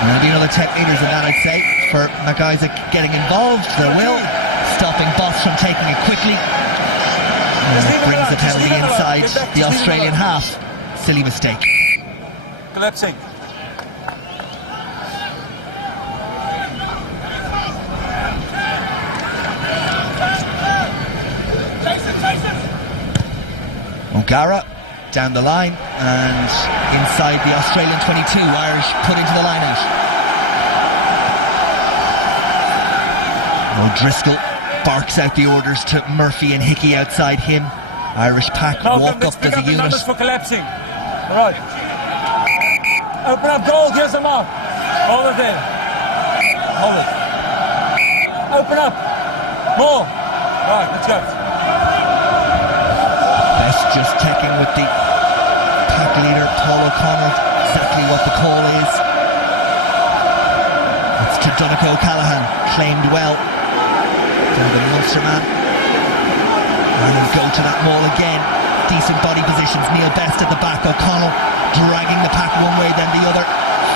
And there'll be another 10 metres in that, I'd say, for McIsaac getting involved. There will, stopping Boss from taking it quickly. And it brings the penalty inside the Australian half. Silly mistake. Collapsing. O'Gara down the line and inside the Australian 22. Irish put into the line out. O'Driscoll barks out the orders to Murphy and Hickey outside him. Irish pack walk up as a unit. For collapsing. Right. Open up goal, here's the mark. Hold it there. Hold it. Open up. More. Right, let's go. Best just checking with the pack leader, Paul O'Connell, exactly what the call is. It's to Donegal O'Callaghan, claimed well. The Munster man. And go to that maul again. Decent body positions. Neil Best at the back. O'Connell dragging the pack one way, then the other.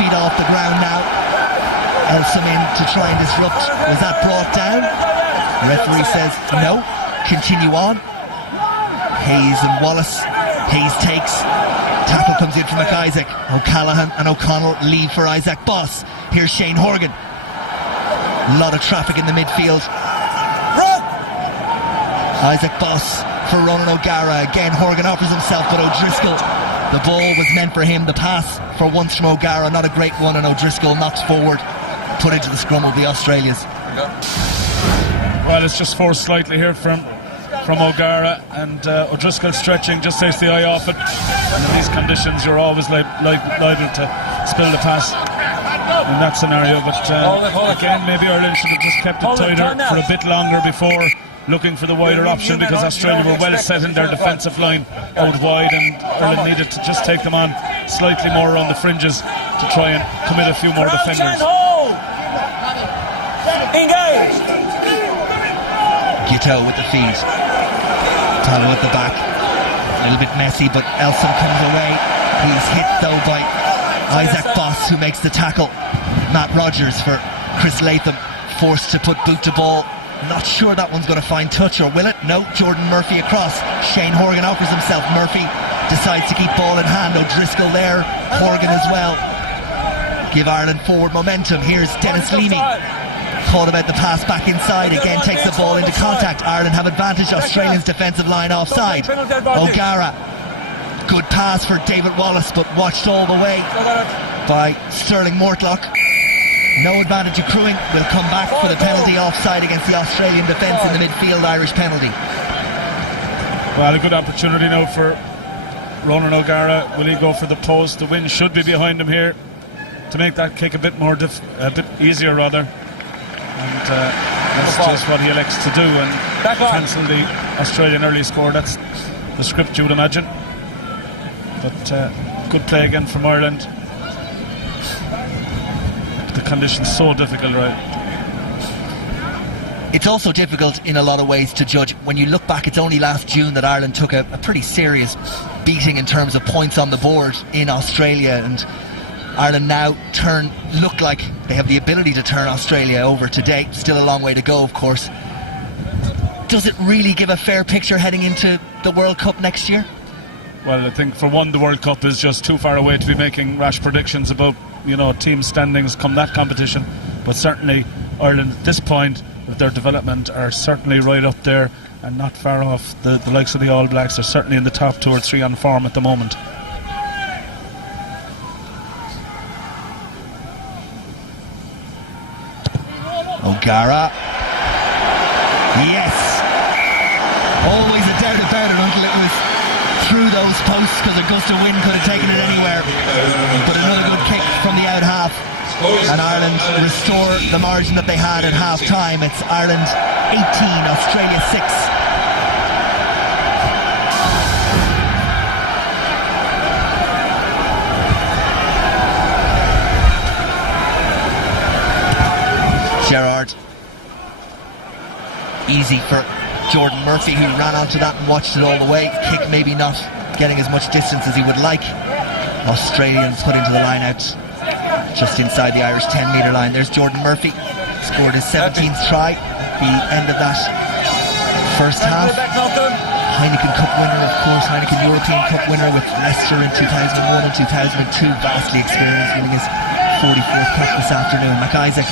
Feet off the ground now. Elsom in to try and disrupt. Was that brought down? The referee says no. Continue on. Hayes and Wallace. Hayes takes. Tackle comes in from McIsaac. O'Callaghan and O'Connell leave for Isaac Boss. Here's Shane Horgan. A lot of traffic in the midfield. Isaac Boss for Ronan O'Gara. Again, Horgan offers himself, but O'Driscoll, the ball was meant for him. The pass for once from O'Gara, not a great one, and O'Driscoll knocks forward, put into the scrum of the Australians. Well, it's just forced slightly here from O'Gara, and O'Driscoll stretching just takes the eye off it. And in these conditions, you're always liable to spill the pass in that scenario. But again, maybe Ireland should have just kept it tighter for a bit longer before looking for the wider option, because Australia were well set in their defensive line out wide, and Ireland needed to just take them on slightly more around the fringes to try and commit a few more defenders. Engage! Giteau with the feed. Tallow at the back. A little bit messy, but Elsom comes away. He's hit though by Isaac Boss, who makes the tackle. Matt Rogers for Chris Latham, forced to put boot to ball. Not sure that one's going to find touch, or will it? No. Jordan Murphy across. Shane Horgan offers himself. Murphy decides to keep ball in hand. O'Driscoll there. Horgan as well. Give Ireland forward momentum. Here's Dennis Leamy. Thought about the pass back inside. Again takes the ball into contact. Ireland have advantage. Australia's defensive line offside. O'Gara. Good pass for David Wallace, but watched all the way by Sterling Mortlock. No advantage accruing. Will come back for the penalty offside against the Australian defence in the midfield. Irish penalty. Well, a good opportunity now for Ronan O'Gara. Will he go for the post? The wind should be behind him here to make that kick a bit more a bit easier rather. And that's just what he elects to do, and cancel the Australian early score. That's the script, you would imagine. But good play again from Ireland. The conditions so difficult, right? It's also difficult in a lot of ways to judge. When you look back, it's only last June that Ireland took a pretty serious beating in terms of points on the board in Australia, and Ireland now look like they have the ability to turn Australia over today. Still a long way to go, of course. Does it really give a fair picture heading into the World Cup next year? Well, I think for one, the World Cup is just too far away to be making rash predictions about, team standings come that competition. But certainly Ireland at this point of their development are certainly right up there and not far off the likes of the All Blacks. They're certainly in the top 2 or 3 on form at the moment. O'Gara. Yes. Always a doubt about it until it was through those posts, because a gust of wind could have taken it anywhere. But another good kick from the out half, and Ireland restore the margin that they had at half time. It's Ireland 18, Australia 6. Gerrard. Easy for Jordan Murphy, who ran onto that and watched it all the way. Kick maybe not getting as much distance as he would like. Australians put into the line out just inside the Irish 10-metre line. There's Jordan Murphy, scored his 17th try at the end of that first half. Heineken Cup winner, of course, Heineken European Cup winner with Leicester in 2001 and 2002. Vastly experienced, winning his 44th cup this afternoon. McIsaac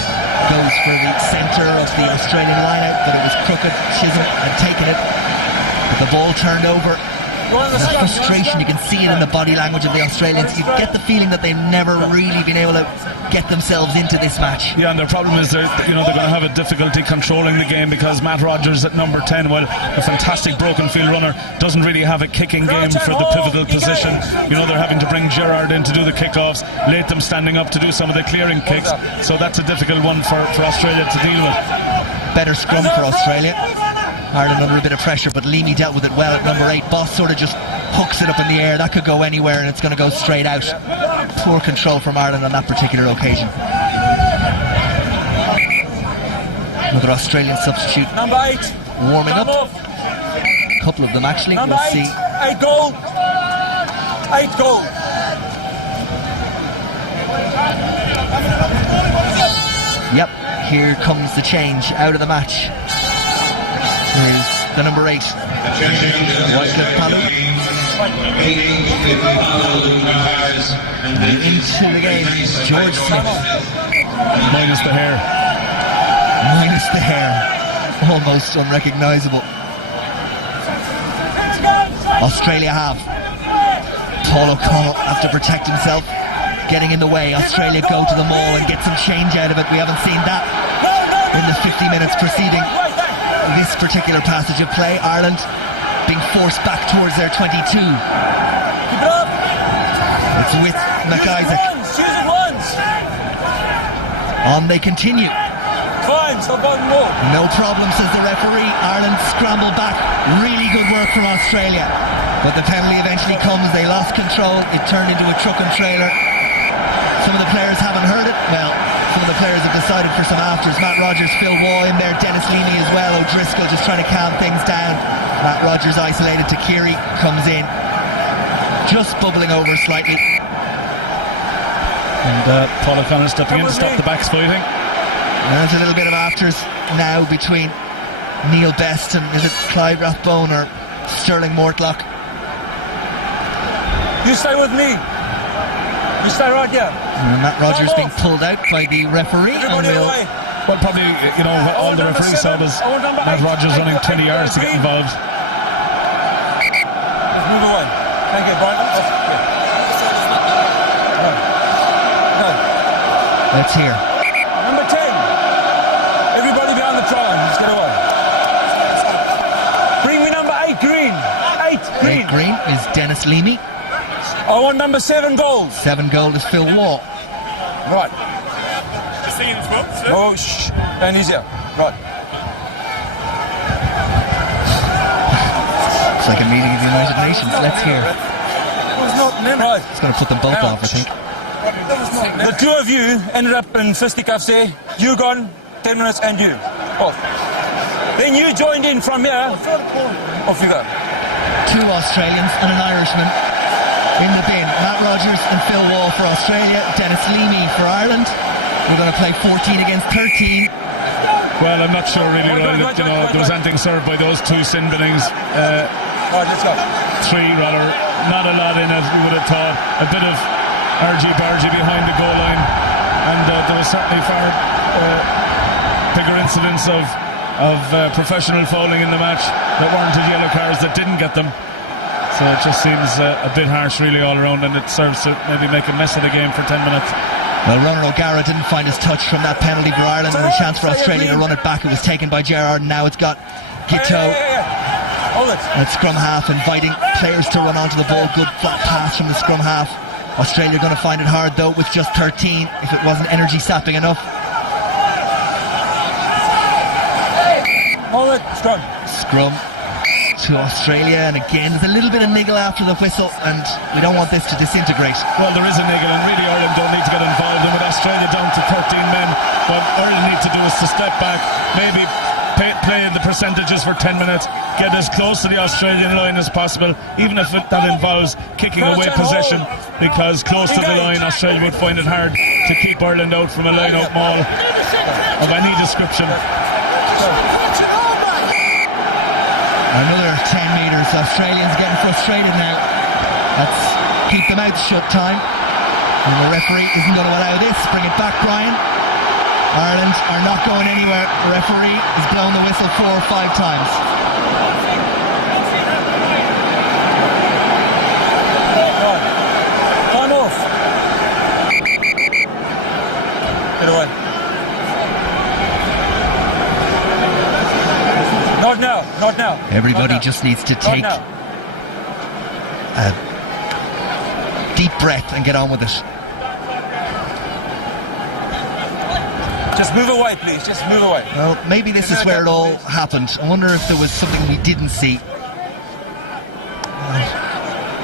goes for the centre of the Australian line-out, but it was crooked. Chisholm had taken it, but the ball turned over. The frustration, you can see it in the body language of the Australians. You get the feeling that they've never really been able to get themselves into this match. Yeah, and their problem is they're going to have a difficulty controlling the game, because Matt Rogers at number 10, while a fantastic broken field runner, doesn't really have a kicking game for the pivotal position. They're having to bring Gerrard in to do the kickoffs, Latham standing up to do some of the clearing kicks. So that's a difficult one for Australia to deal with. Better scrum for Australia. Ireland under a bit of pressure, but Leamy dealt with it well at number 8. Boss sort of just hooks it up in the air. That could go anywhere and it's going to go straight out. Poor control from Ireland on that particular occasion. Another Australian substitute. Number 8. Warming up. Off. A couple of them actually. Number We'll 8. see. 8 goal. 8 goal. Yep, here comes the change out of the match. Here's the number 8. Wycliffe Palmer. Into the game, George Smith. Minus the hair. Minus the hair. Almost unrecognisable. Australia have. Paul O'Connell has to protect himself. Getting in the way. Australia go to the maul and get some change out of it. We haven't seen that in the 50 minutes preceding this particular passage of play. Ireland being forced back towards their 22. It's with McIsaac. On they continue. No problem, says the referee. Ireland scramble back. Really good work from Australia. But the penalty eventually comes. They lost control. It turned into a truck and trailer. Some of the players haven't heard it. Well, some of the players have decided for some afters. Matt Rogers, Phil Waugh in there, Dennis Leamy as well. O'Driscoll just trying to calm things down. Matt Rogers isolated to Keary, comes in. Just bubbling over slightly. And Paul O'Connell stepping in to stop the backs fighting. There's a little bit of afters now between Neil Best and is it Clyde Rathbone or Sterling Mortlock? You stay with me. You stay right here. And Matt Rogers being pulled out by the referee. And Well, probably, you know, what all the referee saw was Matt Rogers running 20 yards to get involved. Let's move away. Thank you, Brian. Let's hear. Number 10. Everybody behind the try line. Just get away. Bring me number 8, Green. 8, Green. 8 Green is Dennis Leamy. I want number 7 goals. 7 goal is Phil Waugh. Right. Oh, shh. Down easier. Right. It's like a meeting of the United Nations. Let's hear. Right. It's going to put them both off, I think. The two of you ended up in fisticuffs there. You gone, 10 minutes, and you. Off. Then you joined in from here. Off you go. 2 Australians and an Irishman in the bin. Matt Rogers and Phil Waugh for Australia. Dennis Leamy for Ireland. We're going to play 14 against 13. Well, I'm not sure really, Roy, that there was anything served by those 2 sin binnings. Right, let's go. 3 rather. Not a lot in it, we would have thought. A bit of argy-bargy behind the goal line. And there was certainly far bigger incidents of professional fouling in the match that warranted yellow cards that didn't get them. So it just seems a bit harsh really all around, and it serves to maybe make a mess of the game for 10 minutes. Well, Ronan O'Gara didn't find his touch from that penalty for Ireland, and a chance for Australia to run it back. It was taken by Gerrard, and now it's got Guiteau at scrum half, inviting players to run onto the ball. Good flat pass from the scrum half. Australia going to find it hard though with just 13 if it wasn't energy sapping enough. Hold it, Scrum to Australia, and again there's a little bit of niggle after the whistle, and we don't want this to disintegrate. Well, there is a niggle, and really Ireland don't need to get involved, and with Australia down to 13 men, what Ireland need to do is to step back, maybe play the percentages for 10 minutes, get as close to the Australian line as possible, even if that involves kicking away possession, because close to the line Australia would find it hard to keep Ireland out from a line-out maul of any description. Another 10 metres. Australians getting frustrated now. That's keep them out shut time. And the referee isn't going to allow this. Bring it back, Brian. Ireland are not going anywhere. The referee has blown the whistle 4 or 5 times. Time off. Get away. Not now, not now. Everybody not now. just needs to take a deep breath and get on with it. Just move away, please. Just move away. Well, maybe this is where it all happened. I wonder if there was something we didn't see.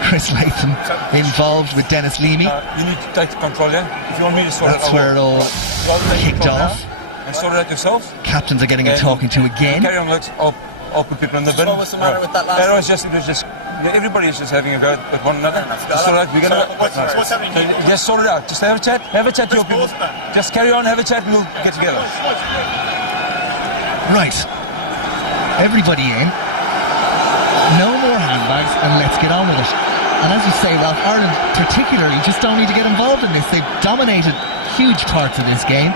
Chris Latham involved with Dennis Leamy. You need to take control, yeah? If you want me to sort That's it out. where it all kicked off. And sort it out yourselves. Captains are getting a talking to again. Carry on, Lux. I'll put people in the bin. What was the matter with that last It was just everybody is just having a go at one another. Just sort it out. We're gonna, what's happening here? Just sort it out. Just have a chat. Have a chat to your people. Just carry on, have a chat, and we'll get together. Right. Everybody in. No more handbags, and let's get on with it. And as you say, Ralph, Ireland particularly just don't need to get involved in this. They've dominated huge parts of this game.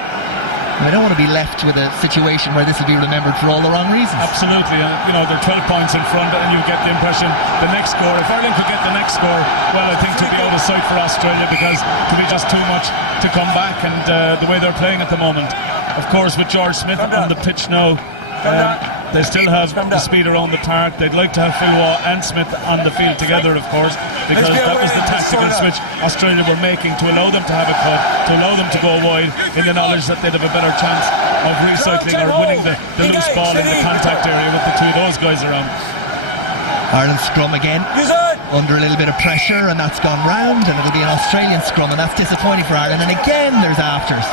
And I don't want to be left with a situation where this will be remembered for all the wrong reasons. Absolutely, they're 12 points in front, and you get the impression the next score, if Ireland could get the next score, well, I think to be out of sight for Australia, because to be just too much to come back, and the way they're playing at the moment. Of course, with George Smith on the pitch now, they still have the speed around the park. They'd like to have Phil Waugh and Smith on the field together, of course, because that was the tactical switch Australia were making to allow them to have a cut, to allow them to go wide, in the knowledge that they'd have a better chance of recycling or winning the loose ball in the contact area with the two of those guys around. Ireland scrum again, under a little bit of pressure, and that's gone round, and it'll be an Australian scrum, and that's disappointing for Ireland. And again, there's afters.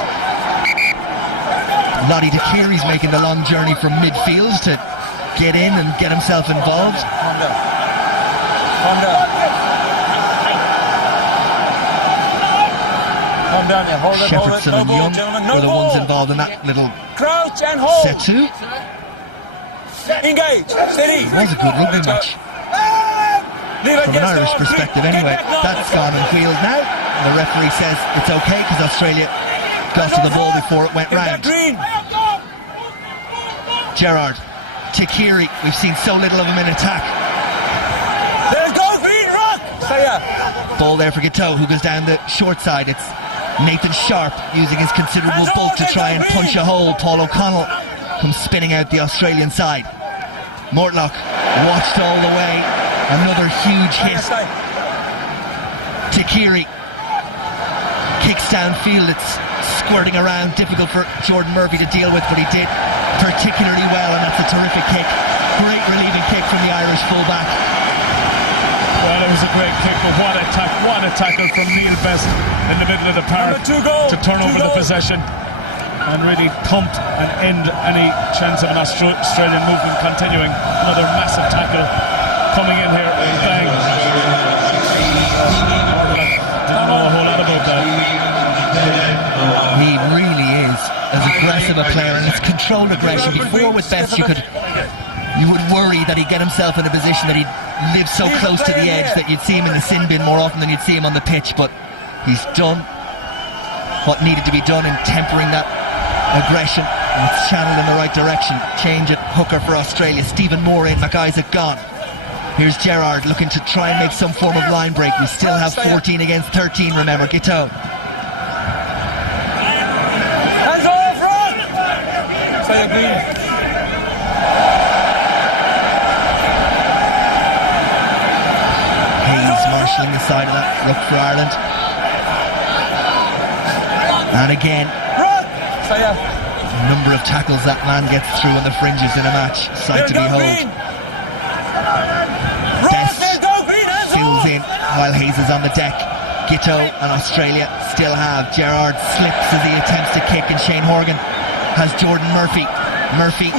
Lottie DeKiri's making the long journey from midfield to get in and get himself involved. Calm down. Calm down. Calm down there. Hold it, hold it. Shepherdson No and ball, Young gentlemen. were No the ball. ones involved in that little Crouch and hold. set two. Engage. Steady. It was a good rugby match. Leave it From an against the Irish wall. perspective Get anyway. back now. That's gone in field now. The referee says it's okay because Australia got to the ball before it went Get back, round. Green. Gerard, Tikiri, we've seen so little of him in attack. There it goes, Green. Rock. Stay up. Ball there for Gateau, who goes down the short side. It's Nathan Sharp using his considerable bulk to try and punch a hole. Paul O'Connell comes spinning out the Australian side. Mortlock watched all the way. Another huge hit. Tikiri kicks downfield. It's squirting around, difficult for Jordan Murphy to deal with, but he did particularly well, and that's a terrific kick. Great relieving kick from the Irish fullback. Well, it was a great kick, but what a tackle from Neil Best in the middle of the park to turn over the possession and really pumped and end any chance of an Australian movement continuing. Another massive tackle coming in here. Bang. Didn't know a whole lot about that. He really is as aggressive a player, and it's controlled aggression. Before with Best you would worry that he'd get himself in a position that he'd live so close to the edge that you'd see him in the sin bin more often than you'd see him on the pitch, but he's done what needed to be done in tempering that aggression, and it's channeled in the right direction. Change at hooker for Australia. Stephen Moore in, McIsaac gone. Here's Gerard looking to try and make some form of line break. We still have 14 against 13, remember. Guiteau. Hands off, run! Stay up, Green. Hayes marshalling the side of that look for Ireland. And again, Stay up. a number of tackles that man gets through on the fringes in a match. Sight to behold. Best fills in while Hayes is on the deck. Guiteau and Australia still have. Gerard slips as he attempts to kick, and Shane Horgan has Jordan Murphy. Murphy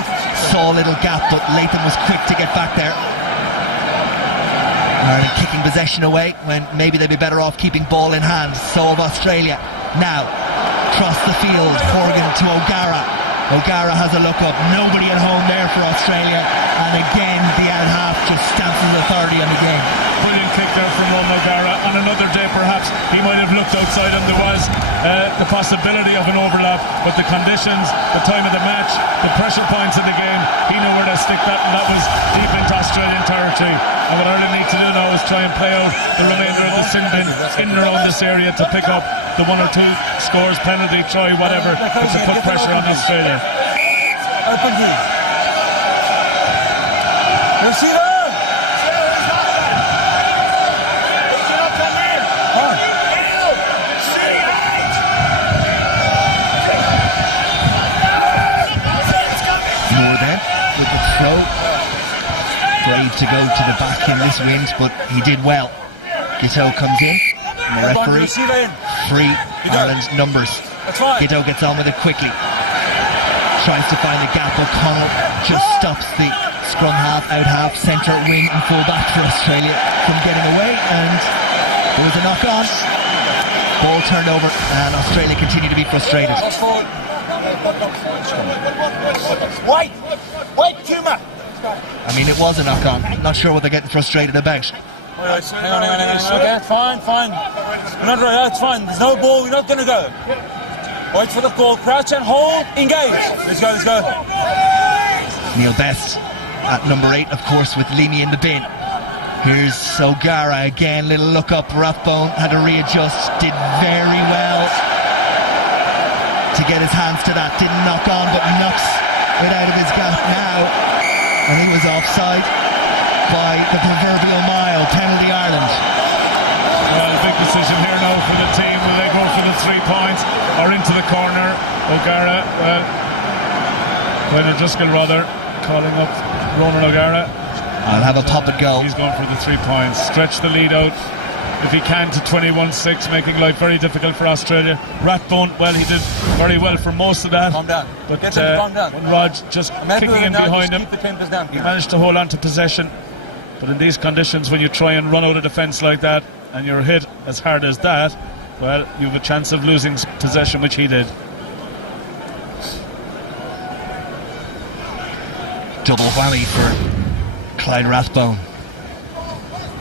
saw a little gap, but Latham was quick to get back there. Ireland kicking possession away when maybe they'd be better off keeping ball in hand. So of Australia. Now, across the field, Horgan to O'Gara. O'Gara has a look up. Nobody at home there for Australia. And again, the out half just stamps his authority on the game. Brilliant kick there from Ron O'Gara. On another day, perhaps, he might have looked outside and there was the possibility of an overlap, but the conditions, the time of the match, the pressure points in the game, he knew where to stick that, and that was deep into Australian territory. And what Ireland need to do now is try and play out the remainder of the sin bin in and around this area to pick up the one or two scores, penalty, try, whatever, but to put pressure on Australia. Open D. Receiver! brave to go to the back in this wind, but he did well. Guiteau comes in, and the referee free Ireland's numbers. Guiteau gets on with it quickly, tries to find the gap. O'Connell just stops the scrum half, out half, centre, wing and full back for Australia from getting away, and there was a knock on. Ball turned over and Australia continue to be frustrated. Wait, Puma. I mean, it was a knock on. Not sure what they're getting frustrated about. Hang on. Okay, fine. We're not right, it's fine. There's no ball, we're not going to go. Wait for the call, crouch and hold, engage. Let's go. Neil Best at number 8, of course, with Leamy in the bin. Here's O'Gara again, little look up. Rathbone had to readjust, did very well to get his hands to that. Didn't knock on, but knocks it out of his gap now. And he was offside by the proverbial mile. Penalty Ireland. Well, big decision here now for the team. Will they go for the 3 points or into the corner? O'Gara, Winner Driscoll rather, calling up Ronan O'Gara. I'll have a pop and go. He's going for the 3 points. Stretch the lead out if he can to 21-6, making life very difficult for Australia. Rathbone, well, he did very well for most of that. Calm down. But Calm down. when Rog just kicking in behind him, keep the tempers down. he managed to hold on to possession. But in these conditions, when you try and run out of defence like that and you're hit as hard as that, well, you have a chance of losing possession, which he did. Double whammy for Clyde Rathbone.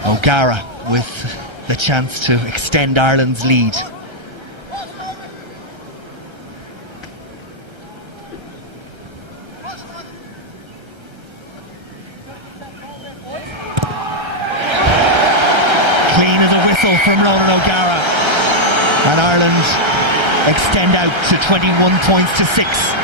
O'Gara with the chance to extend Ireland's lead. Clean as a whistle from Ronan O'Gara, and Ireland extend out to 21 points to 6.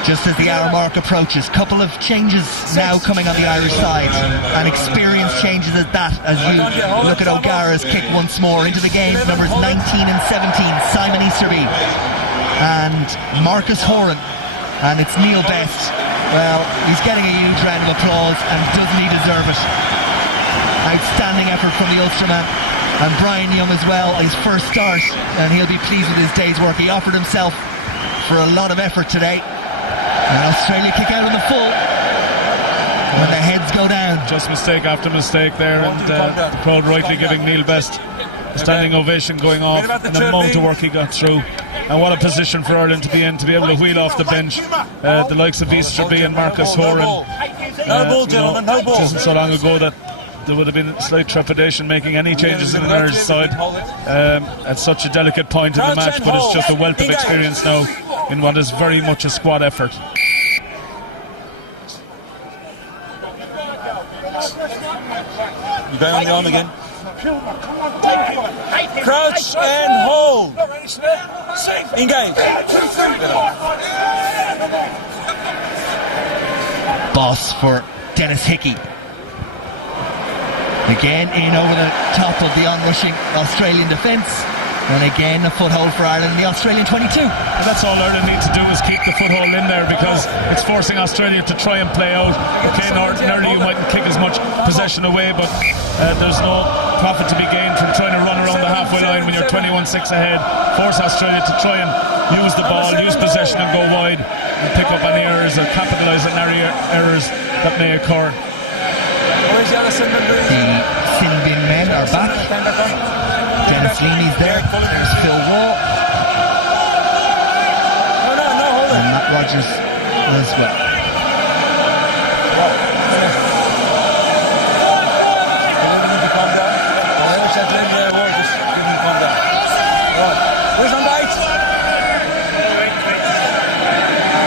Just as the hour mark approaches. Couple of changes now coming on the Irish side, and experience changes at that, as you look at O'Gara's kick once more into the game. Numbers 19 and 17, Simon Easterby and Marcus Horan, and it's Neil Best. Well, he's getting a huge round of applause, and doesn't he deserve it? Outstanding effort from the Ulsterman. And Brian Young as well, his first start, and he'll be pleased with his day's work. He offered himself for a lot of effort today. And Australia kick out in the full when the heads go down. Just mistake after mistake there, and the crowd rightly giving Neil Best a standing ovation going off, and the amount of work he got through. And what a position for Ireland to be in, to be able to wheel off the bench. The likes of Easterby and Marcus Horan. No ball, gentlemen, no ball. It isn't so long ago that there would have been slight trepidation making any changes in the Irish side at such a delicate point in the match, but it's just a wealth of experience now in what is very much a squad effort. You're going on the arm again. Crouch and hold. Engage. Boss for Dennis Hickey. Again in over the top of the onrushing Australian defence. And again a foothold for Ireland in the Australian 22. But that's all Ireland need to do, is keep the foothold in there, because it's forcing Australia to try and play out. Okay, ordinarily you mightn't kick as much possession away, but there's no profit to be gained from trying to run around the halfway line when you're 21-6 ahead. Force Australia to try and use the ball, use possession and go wide, and pick up any errors or capitalise on any errors that may occur. The Sin Bin men are back. Dennis Leamy's there. There's Phil Wall. And Matt Rogers as well.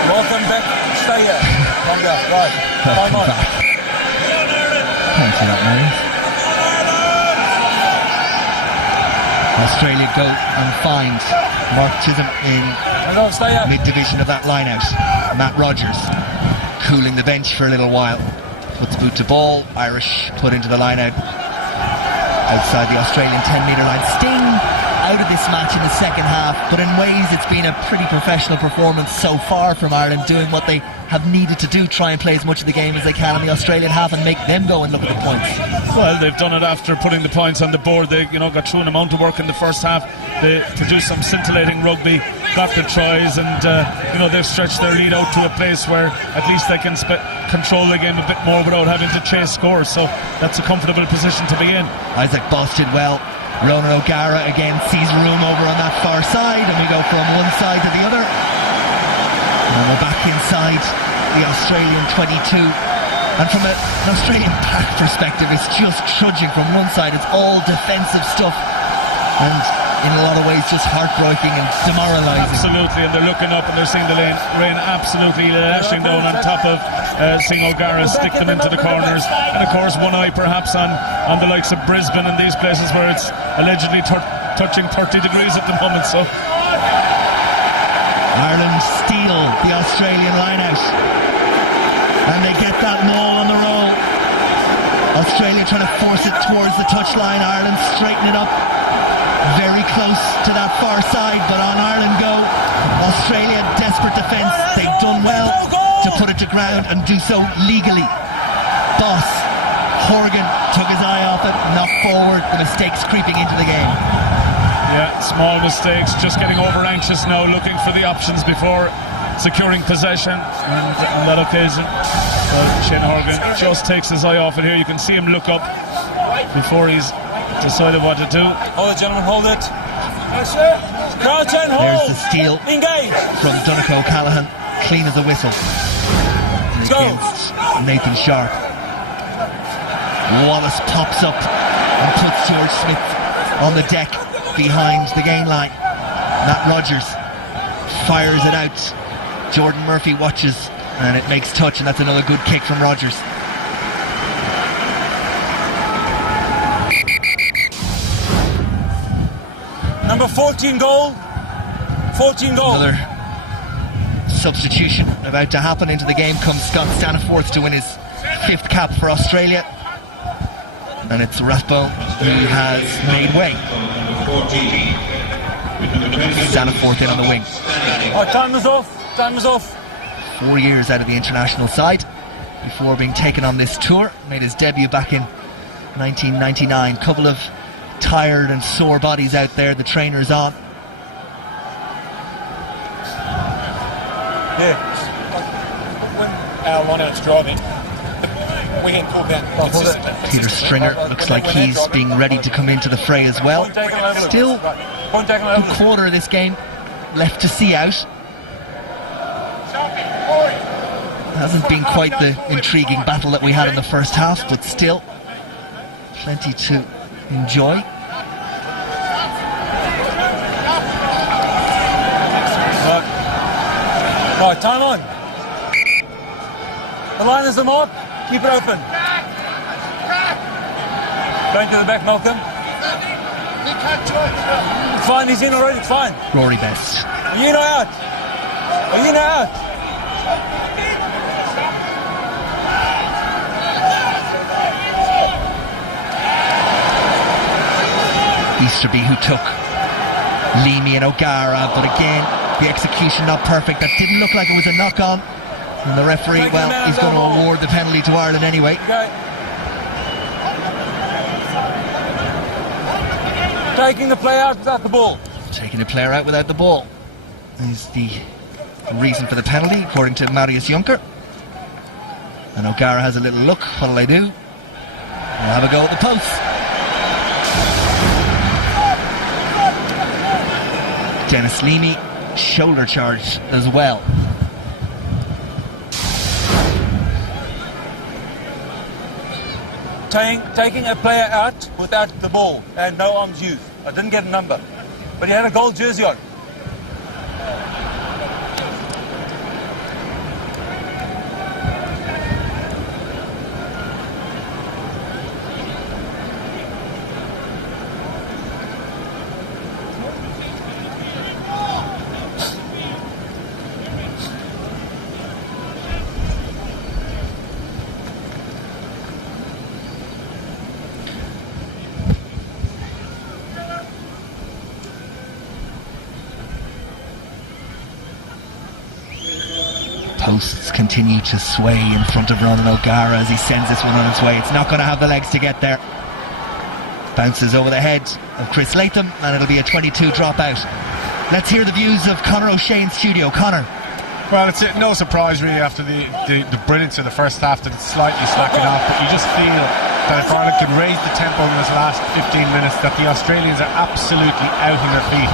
Welcome back. Stay here. Calm down. Right. Welcome back. Thanks for that, Mary. Australia go and find Mark Chisholm in mid-division of that line-out. Matt Rogers cooling the bench for a little while. Puts boot to ball. Irish put into the line-out outside the Australian 10-metre line. Sting out of this match in the second half, but in ways it's been a pretty professional performance so far from Ireland, doing what they have needed to do, try and play as much of the game as they can in the Australian half and make them go and look at the points. Well, they've done it after putting the points on the board. They got through an amount of work in the first half. They produced some scintillating rugby, got the tries, and they've stretched their lead out to a place where at least they can control the game a bit more without having to chase scores. So that's a comfortable position to be in. Isaac Boss did well. Ronan O'Gara again sees room over on that far side, and we go from one side to the other. And we're back inside the Australian 22. And from an Australian pack perspective, it's just trudging from one side. It's all defensive stuff. And in a lot of ways just heartbreaking and demoralising. Absolutely, and they're looking up and they're seeing the rain absolutely lashing down on top of seeing O'Gara stick them into the corners. And of course one eye perhaps on the likes of Brisbane and these places where it's allegedly touching 30 degrees at the moment. So Ireland steal the Australian line out, and they get that maul on the roll. Australia trying to force it towards the touchline. Ireland straighten it up very close to that far side, but on Ireland go. Australia, desperate defence. They've done well to put it to ground and do so legally. Boss, Horgan took his eye off it, knocked forward, the mistakes creeping into the game. Yeah, small mistakes, just getting over anxious now, looking for the options before securing possession, and on that occasion Shane Horgan just takes his eye off it here. You can see him look up before he's decided what to do. Hold it, gentlemen, hold it. Crouch and hold. There's the steal. Engage. From Donncha O'Callaghan, clean as a whistle. Go. Against Nathan Sharp. Wallace pops up and puts George Smith on the deck behind the gain line. Matt Rogers fires it out. Jordan Murphy watches, and it makes touch, and that's another good kick from Rogers. Number 14 goal. 14 goal. Another substitution about to happen. Into the game comes Scott Staniforth to win his 5th cap for Australia. And it's Rathbone who has made way. Staniforth in on the wing. Oh, time is off. Time is off. 4 years out of the international side before being taken on this tour. Made his debut back in 1999. Couple of tired and sore bodies out there. The trainer's on. Yeah. When our line-out's driving, we can pull that. Peter Stringer looks like he's being ready to come into the fray as well. Still a quarter of this game left to see out. Hasn't been quite the intriguing battle that we had in the first half, but still plenty to enjoy. Right, time on. The line is the mark. Keep it open. Going to the back, Malcolm. It's fine, he's in already, it's fine. Rory Best. You know out. You know out. Easterby who took Leamy and O'Gara, but again the execution not perfect. That didn't look like it was a knock on, and the referee, well, he's going to award the penalty to Ireland anyway. Okay. Taking the player out without the ball. Taking the player out without the ball is the reason for the penalty, according to Marius Juncker. And O'Gara has a little look. What'll I do? I'll have a go at the post. Dennis Leamy, shoulder charge as well. Taking a player out without the ball and no arms used. I didn't get a number, but he had a gold jersey on. Posts continue to sway in front of Ronan O'Gara as he sends this one on its way. It's not going to have the legs to get there. Bounces over the head of Chris Latham, and it'll be a 22 dropout. Let's hear the views of Conor O'Shea in studio. Conor. Well, it's no surprise really after the brilliance of the first half that it's slightly slacking off, but you just feel that if Ireland could raise the tempo in this last 15 minutes, that the Australians are absolutely out on their feet,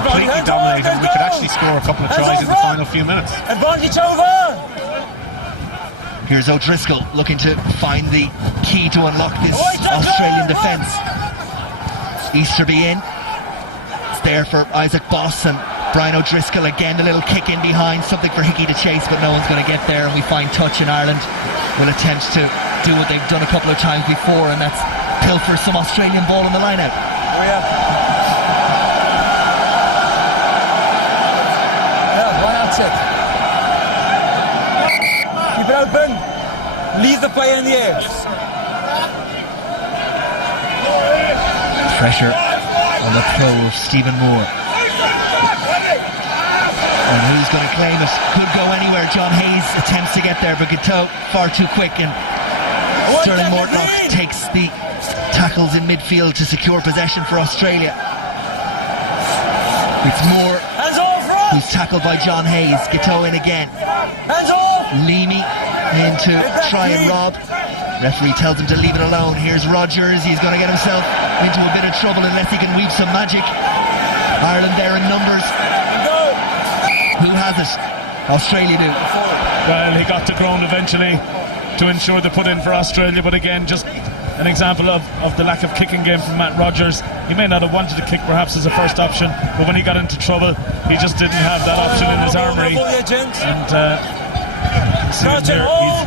completely dominating. We could actually score a couple of tries in the final few minutes. Advantage over! Here's O'Driscoll looking to find the key to unlock this Australian defence. Easterby in. It's there for Isaac Boss, and Brian O'Driscoll again, a little kick in behind, something for Hickey to chase, but no one's going to get there, and we find touch, and Ireland will attempt to do what they've done a couple of times before, and that's pilfer some Australian ball in the line-out. Yeah, why not sit? Keep it open. Leave the play in the air. Pressure on the throw of Stephen Moore. And who's going to claim it? Could go anywhere. John Hayes attempts to get there, but Gateau far too quick, and Sterling Mortlock takes the tackles in midfield to secure possession for Australia. It's Moore who's tackled by John Hayes. Gateau in again. Leamy in to try and rob. Referee tells him to leave it alone. Here's Rogers. He's going to get himself into a bit of trouble unless he can weave some magic. Ireland there in numbers. Who has it? Australia do. Well, he got to ground eventually to ensure the put in for Australia, but again, just an example of the lack of kicking game from Matt Rogers. He may not have wanted to kick perhaps as a first option, but when he got into trouble, he just didn't have that option in his armoury. And he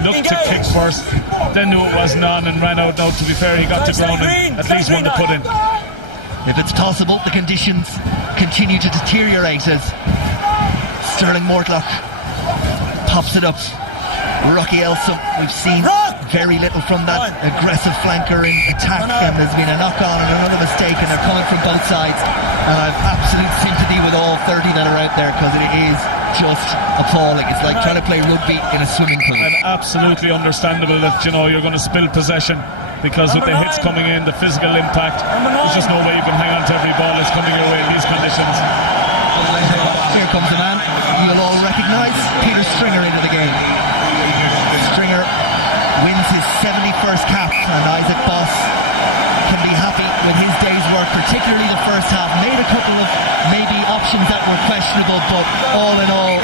looked to kick first, then knew it wasn't on and ran out. No, to be fair, he got to ground and at least won the put in. If it's possible, the conditions continue to deteriorate as Sterling Mortlock pops it up. Rocky Elsom, we've seen very little from that aggressive flanker in attack, and there's been a knock-on and another mistake, and they're coming from both sides, and I've absolute sympathy with all 30 that are out there, because it is just appalling. It's like trying to play rugby in a swimming pool. And absolutely understandable that, you know, you're going to spill possession, because with the hits coming in, the physical impact, there's just no way you can hang on to every ball that's coming your way in these conditions. Here comes a man you'll all recognise, Peter Stringer into the game. Stringer wins his 71st cap, and Isaac Boss can be happy with his day's work, particularly the first half. Made a couple of maybe options that were questionable, but all in all,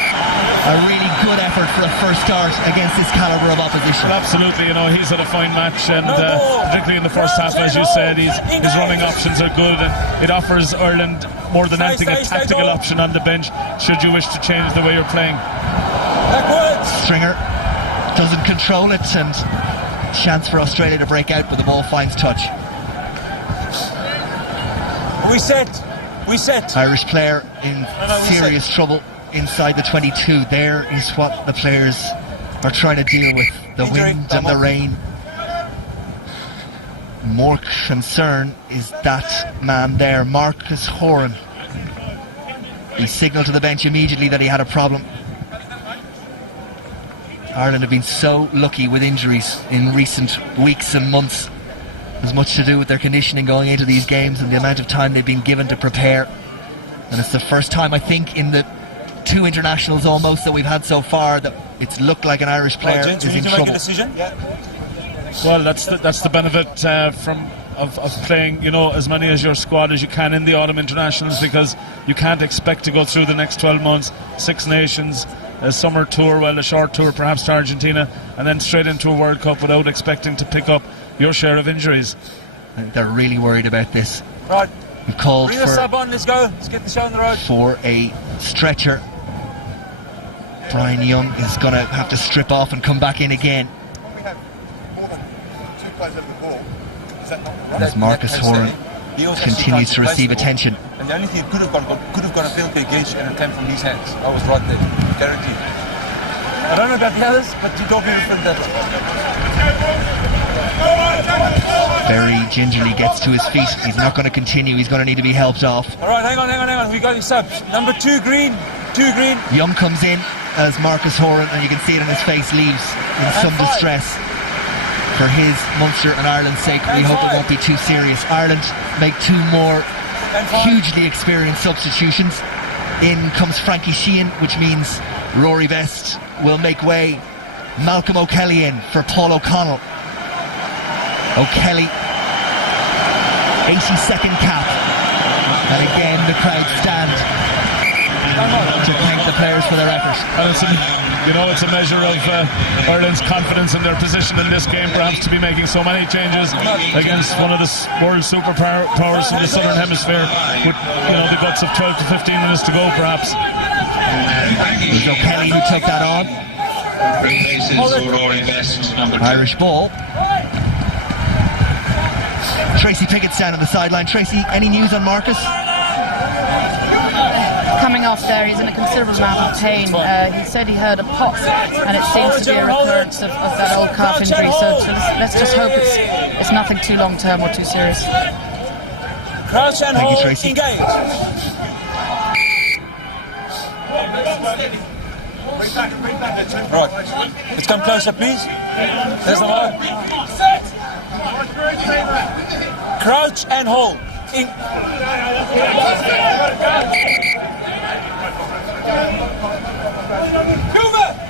a really good effort for a first start against this calibre of opposition. Well, absolutely, you know, he's had a fine match, and particularly in the first half, as you said, his running options are good, and it offers Ireland more than anything a tactical option on the bench should you wish to change the way you're playing. Stringer doesn't control it, and chance for Australia to break out, but the ball finds touch. We set. Irish player in serious trouble inside the 22. There is what the players are trying to deal with, the wind and the rain. More concern is that man there, Marcus Horan. He signalled to the bench immediately that he had a problem. Ireland have been so lucky with injuries in recent weeks and months. There's much to do with their conditioning going into these games and the amount of time they've been given to prepare. And it's the first time, I think, in the 2 internationals almost that we've had so far that it's looked like an Irish player is in trouble. Make a decision? Yeah. Well, that's the benefit of playing, you know, as many as your squad as you can in the autumn internationals, because you can't expect to go through the next 12 months, 6 nations, a summer tour, well, a short tour perhaps to Argentina, and then straight into a World Cup without expecting to pick up your share of injuries. I think they're really worried about this. Right. We've called Bring the sub on, let's go. Let's get the show on the road. For a stretcher. Brian Young is going to have to strip off and come back in again. We have more than 2 players over the ball. Is that not right? As Marcus Horan continues to receive attention. And the only thing could have gone a field kick against an attempt from his hands. I was right there, guaranteed. I don't know about the others, but you don't be different that. Very gingerly gets to his feet. He's not going to continue. He's going to need to be helped off. All right, hang on. We got your subs. Number 2 green. 2 green. Young comes in. as Marcus Horan, and you can see it in his face, leaves in some distress. For his, Munster and Ireland's sake, we hope it won't be too serious. Ireland make 2 more hugely experienced substitutions. In comes Frankie Sheehan, which means Rory Best will make way. Malcolm O'Kelly in for Paul O'Connell. O'Kelly, 82nd cap. And again the crowd stand to thank the players for their effort. And it's a measure of Ireland's confidence in their position in this game, perhaps, to be making so many changes against one of the world superpowers from the Southern Hemisphere, with the guts of 12 to 15 minutes to go, perhaps. It was O'Kelly who took that on. Irish ball. Tracy Pickett's down on the sideline. Tracy, any news on Marcus? Coming off there, he's in a considerable amount of pain. He said he heard a pop, and it seems to be a recurrence of that old calf injury. So let's just hope it's nothing too long term or too serious. Crouch and hold, engage. Right, let's come closer, please. There's the line. Crouch and hold.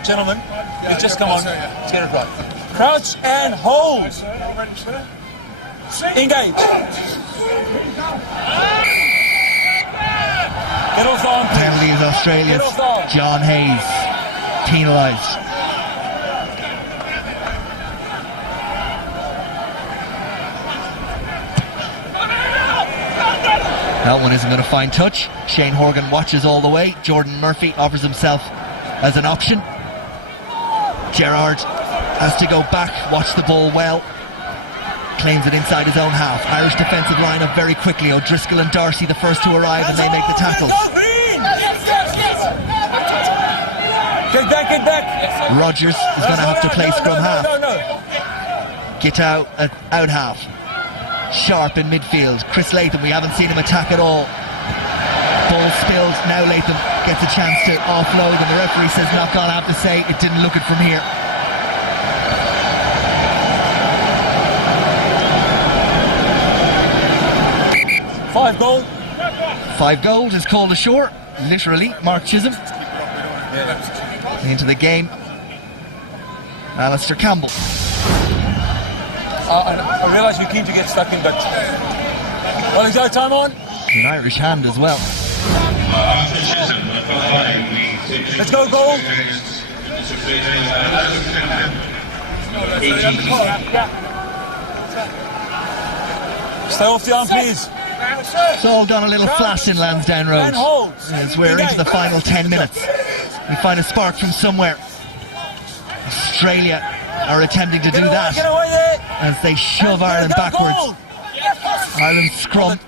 Gentlemen, you just come on. Let's get it right. Crouch and hold. Engage. Get off the arm, please. Penalty is Australia's. John Hayes penalised. That one isn't going to find touch. Shane Horgan watches all the way. Jordan Murphy offers himself as an option. Gerrard has to go back, watch the ball well. Claims it inside his own half. Irish defensive line up very quickly. O'Driscoll and Darcy the first to arrive, and they make the tackles. Get back. Rogers is going to have to play scrum half. Get out at out half. Sharp in midfield. Chris Latham, we haven't seen him attack at all. Ball spilled. Now Latham gets a chance to offload, and the referee says knock on. I have to say it didn't look it from here. Five goals is called ashore, literally. Mark Chisholm into the game. Alistair Campbell. I realise you're keen to get stuck in, but well, is our time on? An Irish hand as well. Let's go, goal. Stay off the arm, please. It's all gone a little flat in Lansdowne Road as we're into the final 10 minutes. We find a spark from somewhere. Australia are attempting to do that as they shove Ireland backwards. Ireland's scrum,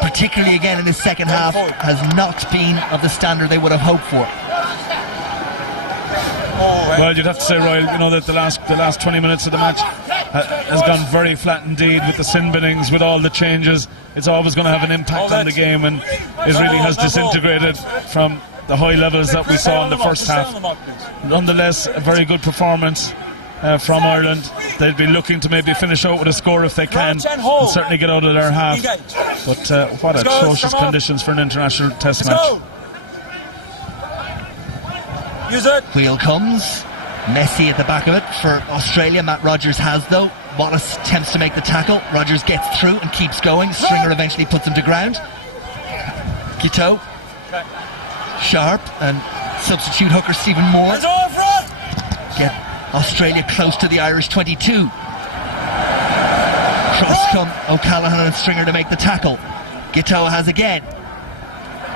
particularly again in the second half, has not been of the standard they would have hoped for. Well, you'd have to say, Royal, that the last 20 minutes of the match has gone very flat indeed, with the sin binnings, with all the changes. It's always going to have an impact on the game, and it really has disintegrated from the high levels that we saw in the first half. Nonetheless, a very good performance from Ireland. They'll be looking to maybe finish out with a score if they can, and certainly get out of their half. But what atrocious conditions for an international test match. Wheel comes. Messy at the back of it for Australia. Matt Rogers has, though. Wallace attempts to make the tackle. Rogers gets through and keeps going. Stringer eventually puts him to ground. Guiteau. Sharp and substitute hooker Stephen Moore get Australia close to the Irish 22. Cross come O'Callaghan and Stringer to make the tackle. Guiteau has again.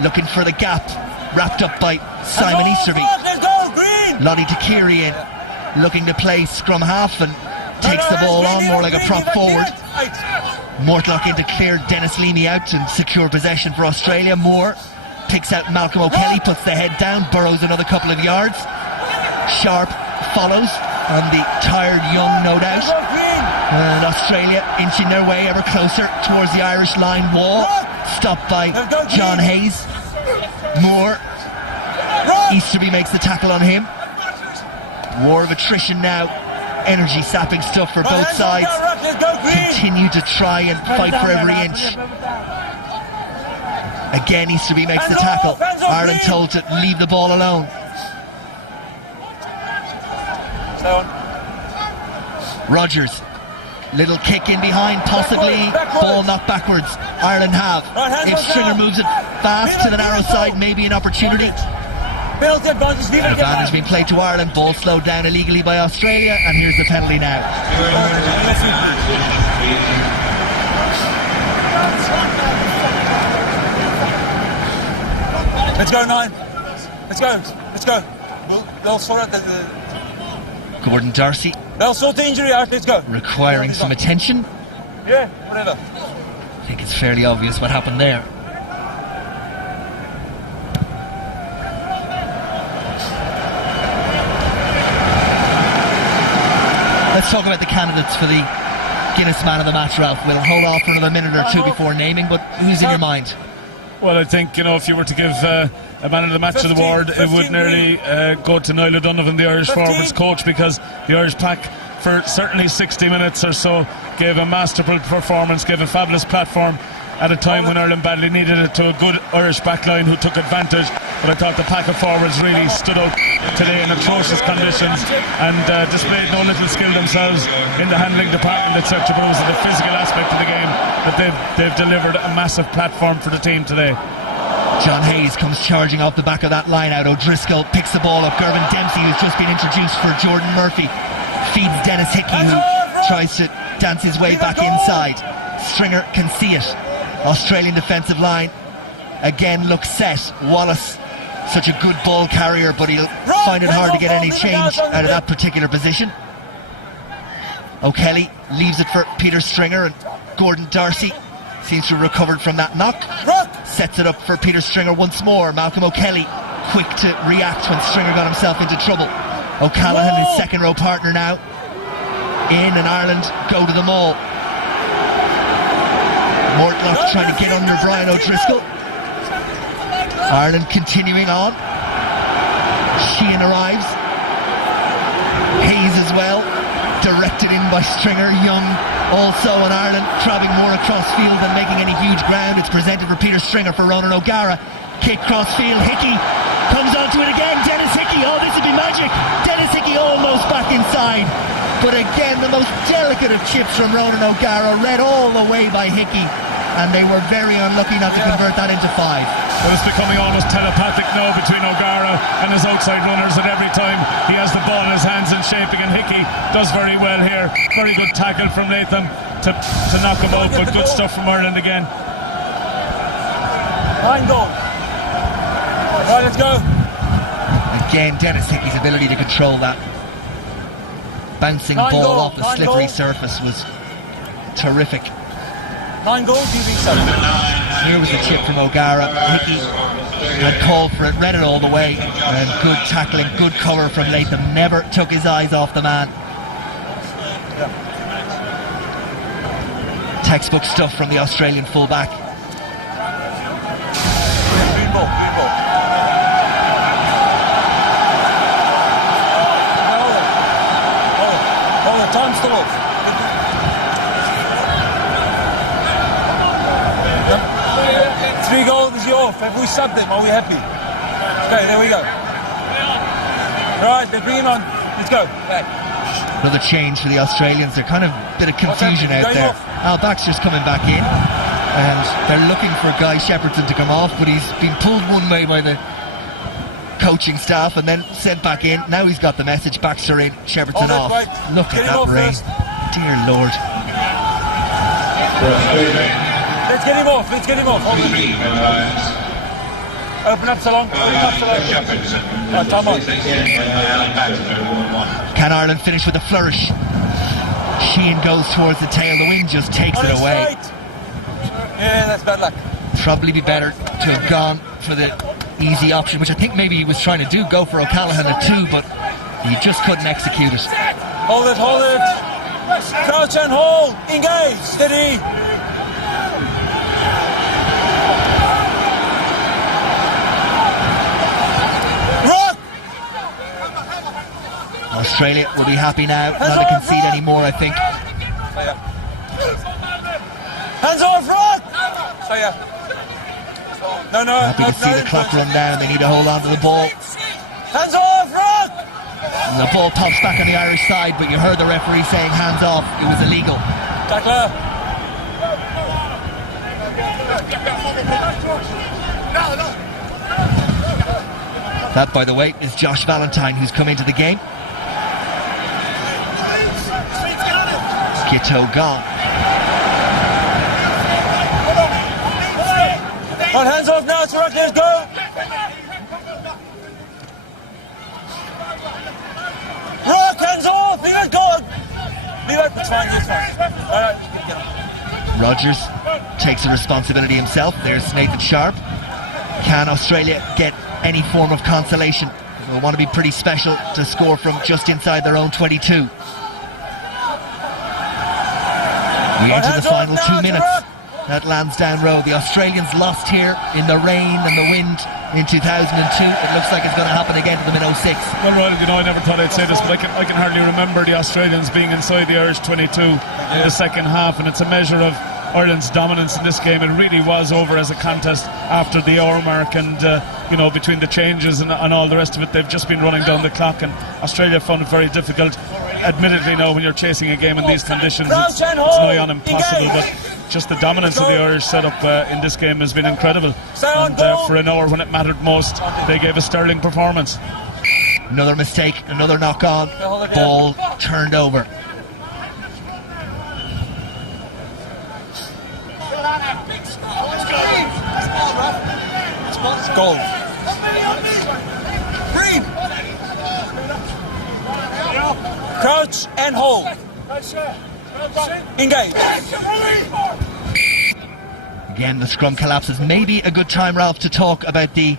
Looking for the gap. Wrapped up by Simon Easterby. Lottie Takiri in, looking to play scrum half, and takes the ball on more like a prop forward. Mortlock in to clear Dennis Leamy out and secure possession for Australia. Moore picks out Malcolm O'Kelly, puts the head down, burrows another couple of yards. Sharp follows on the tired young, no doubt. And Australia inching their way ever closer towards the Irish line wall. Stopped by John Hayes. Moore Easterby makes the tackle on him. War of attrition now. Energy sapping stuff for both sides. Continue to try and fight for every inch. Again, Easterby makes the tackle. Ireland told to leave the ball alone. Rogers, little kick in behind, possibly. Ball knocked backwards. Ireland have. If Stringer moves it fast to the narrow side, maybe an opportunity. Advantage being played to Ireland. Ball slowed down illegally by Australia, and here's the penalty now. Let's go, 9. Let's go. Let's go. They'll sort out the... Gordon Darcy. They'll sort the injury out. Let's go. Requiring some attention. Yeah, whatever. I think it's fairly obvious what happened there. Let's talk about the candidates for the Guinness Man of the Match, Ralph. We'll hold off for another minute or two before naming, but who's in your mind? Well, I think, if you were to give a Man of the Match award, it would nearly go to Niall O'Donovan, the Irish forwards coach, because the Irish pack, for certainly 60 minutes or so, gave a masterful performance, gave a fabulous platform at a time when Ireland badly needed it, to a good Irish backline who took advantage. But I thought the pack of forwards really stood out today in atrocious conditions and displayed no little skill themselves in the handling department, etc. But it was the physical aspect of the game that they've delivered a massive platform for the team today. John Hayes comes charging off the back of that line out. O'Driscoll picks the ball up. Gervin Dempsey, who's just been introduced for Jordan Murphy, feeds Dennis Hickey, who tries to dance his way back inside. Stringer can see it. Australian defensive line again looks set. Wallace, such a good ball carrier, but he'll find it hard to get any change out of that particular position. O'Kelly leaves it for Peter Stringer, and Gordon Darcy seems to have recovered from that knock. Sets it up for Peter Stringer once more. Malcolm O'Kelly quick to react when Stringer got himself into trouble. O'Callaghan, his second row partner now in, and Ireland go to the maul. Mortlock trying to get under Brian O'Driscoll. Ireland continuing on. Sheehan arrives. Hayes as well, directed in by Stringer. Young also, and Ireland travelling more across field than making any huge ground. It's presented for Peter Stringer for Ronan O'Gara. Kick cross field. Hickey comes onto it again. Dennis Hickey. Oh, this would be magic. Dennis Hickey almost back inside, but again the most delicate of chips from Ronan O'Gara, read all the way by Hickey, and they were very unlucky not to convert that into 5. Well, it's becoming almost telepathic now between O'Gara and his outside runners, and every time he has the ball in his hands and shaping, and Hickey does very well here. Very good tackle from Latham to knock him out, but good stuff from Ireland again. 9 goal. Right, let's go. Again, Dennis Hickey's ability to control that bouncing ball off a slippery surface was terrific. 9 goals, you think so? Here was a chip from O'Gara. Hickey had called for it, read it all the way, and good tackling, good cover from Latham. Never took his eyes off the man. Textbook stuff from the Australian fullback. Green ball. Hold it. Time's still off. 3 goals is off. Have we subbed them? Are we happy? Okay, there we go. Right, they're bringing on. Let's go. Back. Another change for the Australians. They're kind of a bit of confusion out there. Al Baxter's coming back in, and they're looking for Guy Shepardson to come off, but he's been pulled one way by the coaching staff and then sent back in. Now he's got the message. Baxter in, Shepardson off. Right. Look at that rain. Dear Lord. Let's get him off. Hold it. Open up so long. Right, time on. Can Ireland finish with a flourish? Sheehan goes towards the tail. The wind just takes it away. Yeah, that's bad luck. Probably be better to have gone for the easy option, which I think maybe he was trying to do, go for O'Callaghan at 2, but he just couldn't execute it. Hold it. Crouch and hold. Engage. Steady. Right. Australia will be happy now not to concede any more, I think. Hands off, Rock! No. Happy to see the clock run down. They need to hold on to the ball. Hands off, Rock! And the ball pops back on the Irish side, but you heard the referee saying hands off. It was illegal. That, by the way, is Josh Valentine, who's come into the game. Giteau gone. On, hands off now, it's Rock, let's go! Rock, hands off! Leave it, go! Leave it, it's fine, Alright. Rogers takes the responsibility himself. There's Nathan Sharp. Can Australia get any form of consolation? They'll want to be pretty special to score from just inside their own 22. We enter the final 2 minutes at Lansdowne Road. The Australians lost here in the rain and the wind in 2002. It looks like it's going to happen again to them in 06. Well, Royal, I never thought I'd say this, but I can hardly remember the Australians being inside the Irish 22 in the second half, and it's a measure of Ireland's dominance in this game. It really was over as a contest after the hour mark, and between the changes and all the rest of it, they've just been running down the clock, and Australia found it very difficult. Admittedly, now when you're chasing a game in these conditions, it's nigh on impossible, but just the dominance of the Irish setup in this game has been incredible, and for an hour when it mattered most, they gave a sterling performance. Another mistake, another knock on, ball turned over. Goal. Green. Crouch and hold. Engage. Again, the scrum collapses. Maybe a good time, Ralph, to talk about the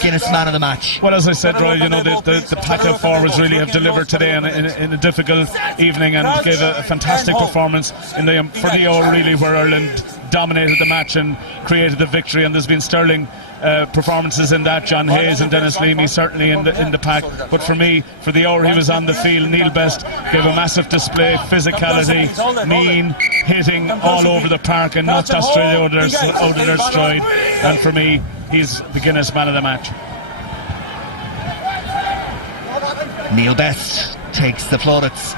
Guinness man of the match. Well, as I said, Roy, the pack-out forwards really have delivered today in a difficult evening and gave a fantastic performance for the hour, really, where Ireland dominated the match and created the victory, and there's been sterling performances in that. John Hayes and Dennis Leamy certainly in the pack, but for me, for the hour he was on the field, Neil Best gave a massive display, physicality, mean, hitting all over the park and knocked Australia out of their stride, and for me, he's the Guinness man of the match. Neil Best takes the plaudits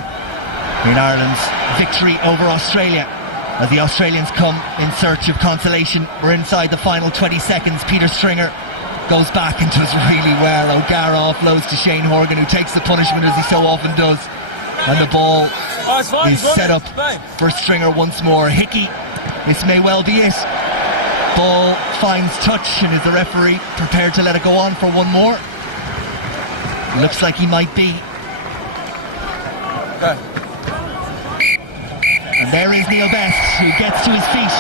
in Ireland's victory over Australia. As the Australians come in search of consolation, we're inside the final 20 seconds. Peter Stringer goes back and does really well. O'Gara offloads to Shane Horgan, who takes the punishment as he so often does. And the ball is set up for Stringer once more. Hickey, this may well be it. Ball finds touch, and is the referee prepared to let it go on for one more? Looks like he might be. And there is Neil Best, who gets to his feet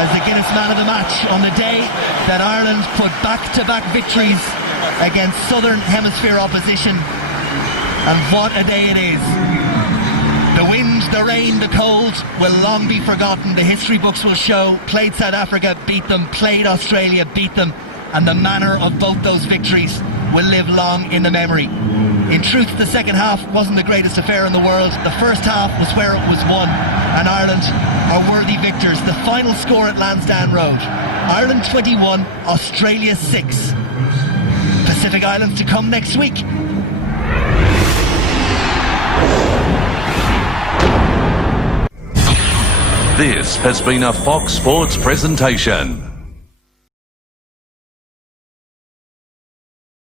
as the Guinness man of the match on the day that Ireland put back-to-back victories against Southern Hemisphere opposition. And what a day it is. The wind, the rain, the cold will long be forgotten. The history books will show played South Africa, beat them, played Australia, beat them, and the manner of both those victories will live long in the memory. In truth, the second half wasn't the greatest affair in the world. The first half was where it was won, and Ireland are worthy victors. The final score at Lansdowne Road: Ireland 21, Australia 6. Pacific Islands to come next week. This has been a Fox Sports presentation.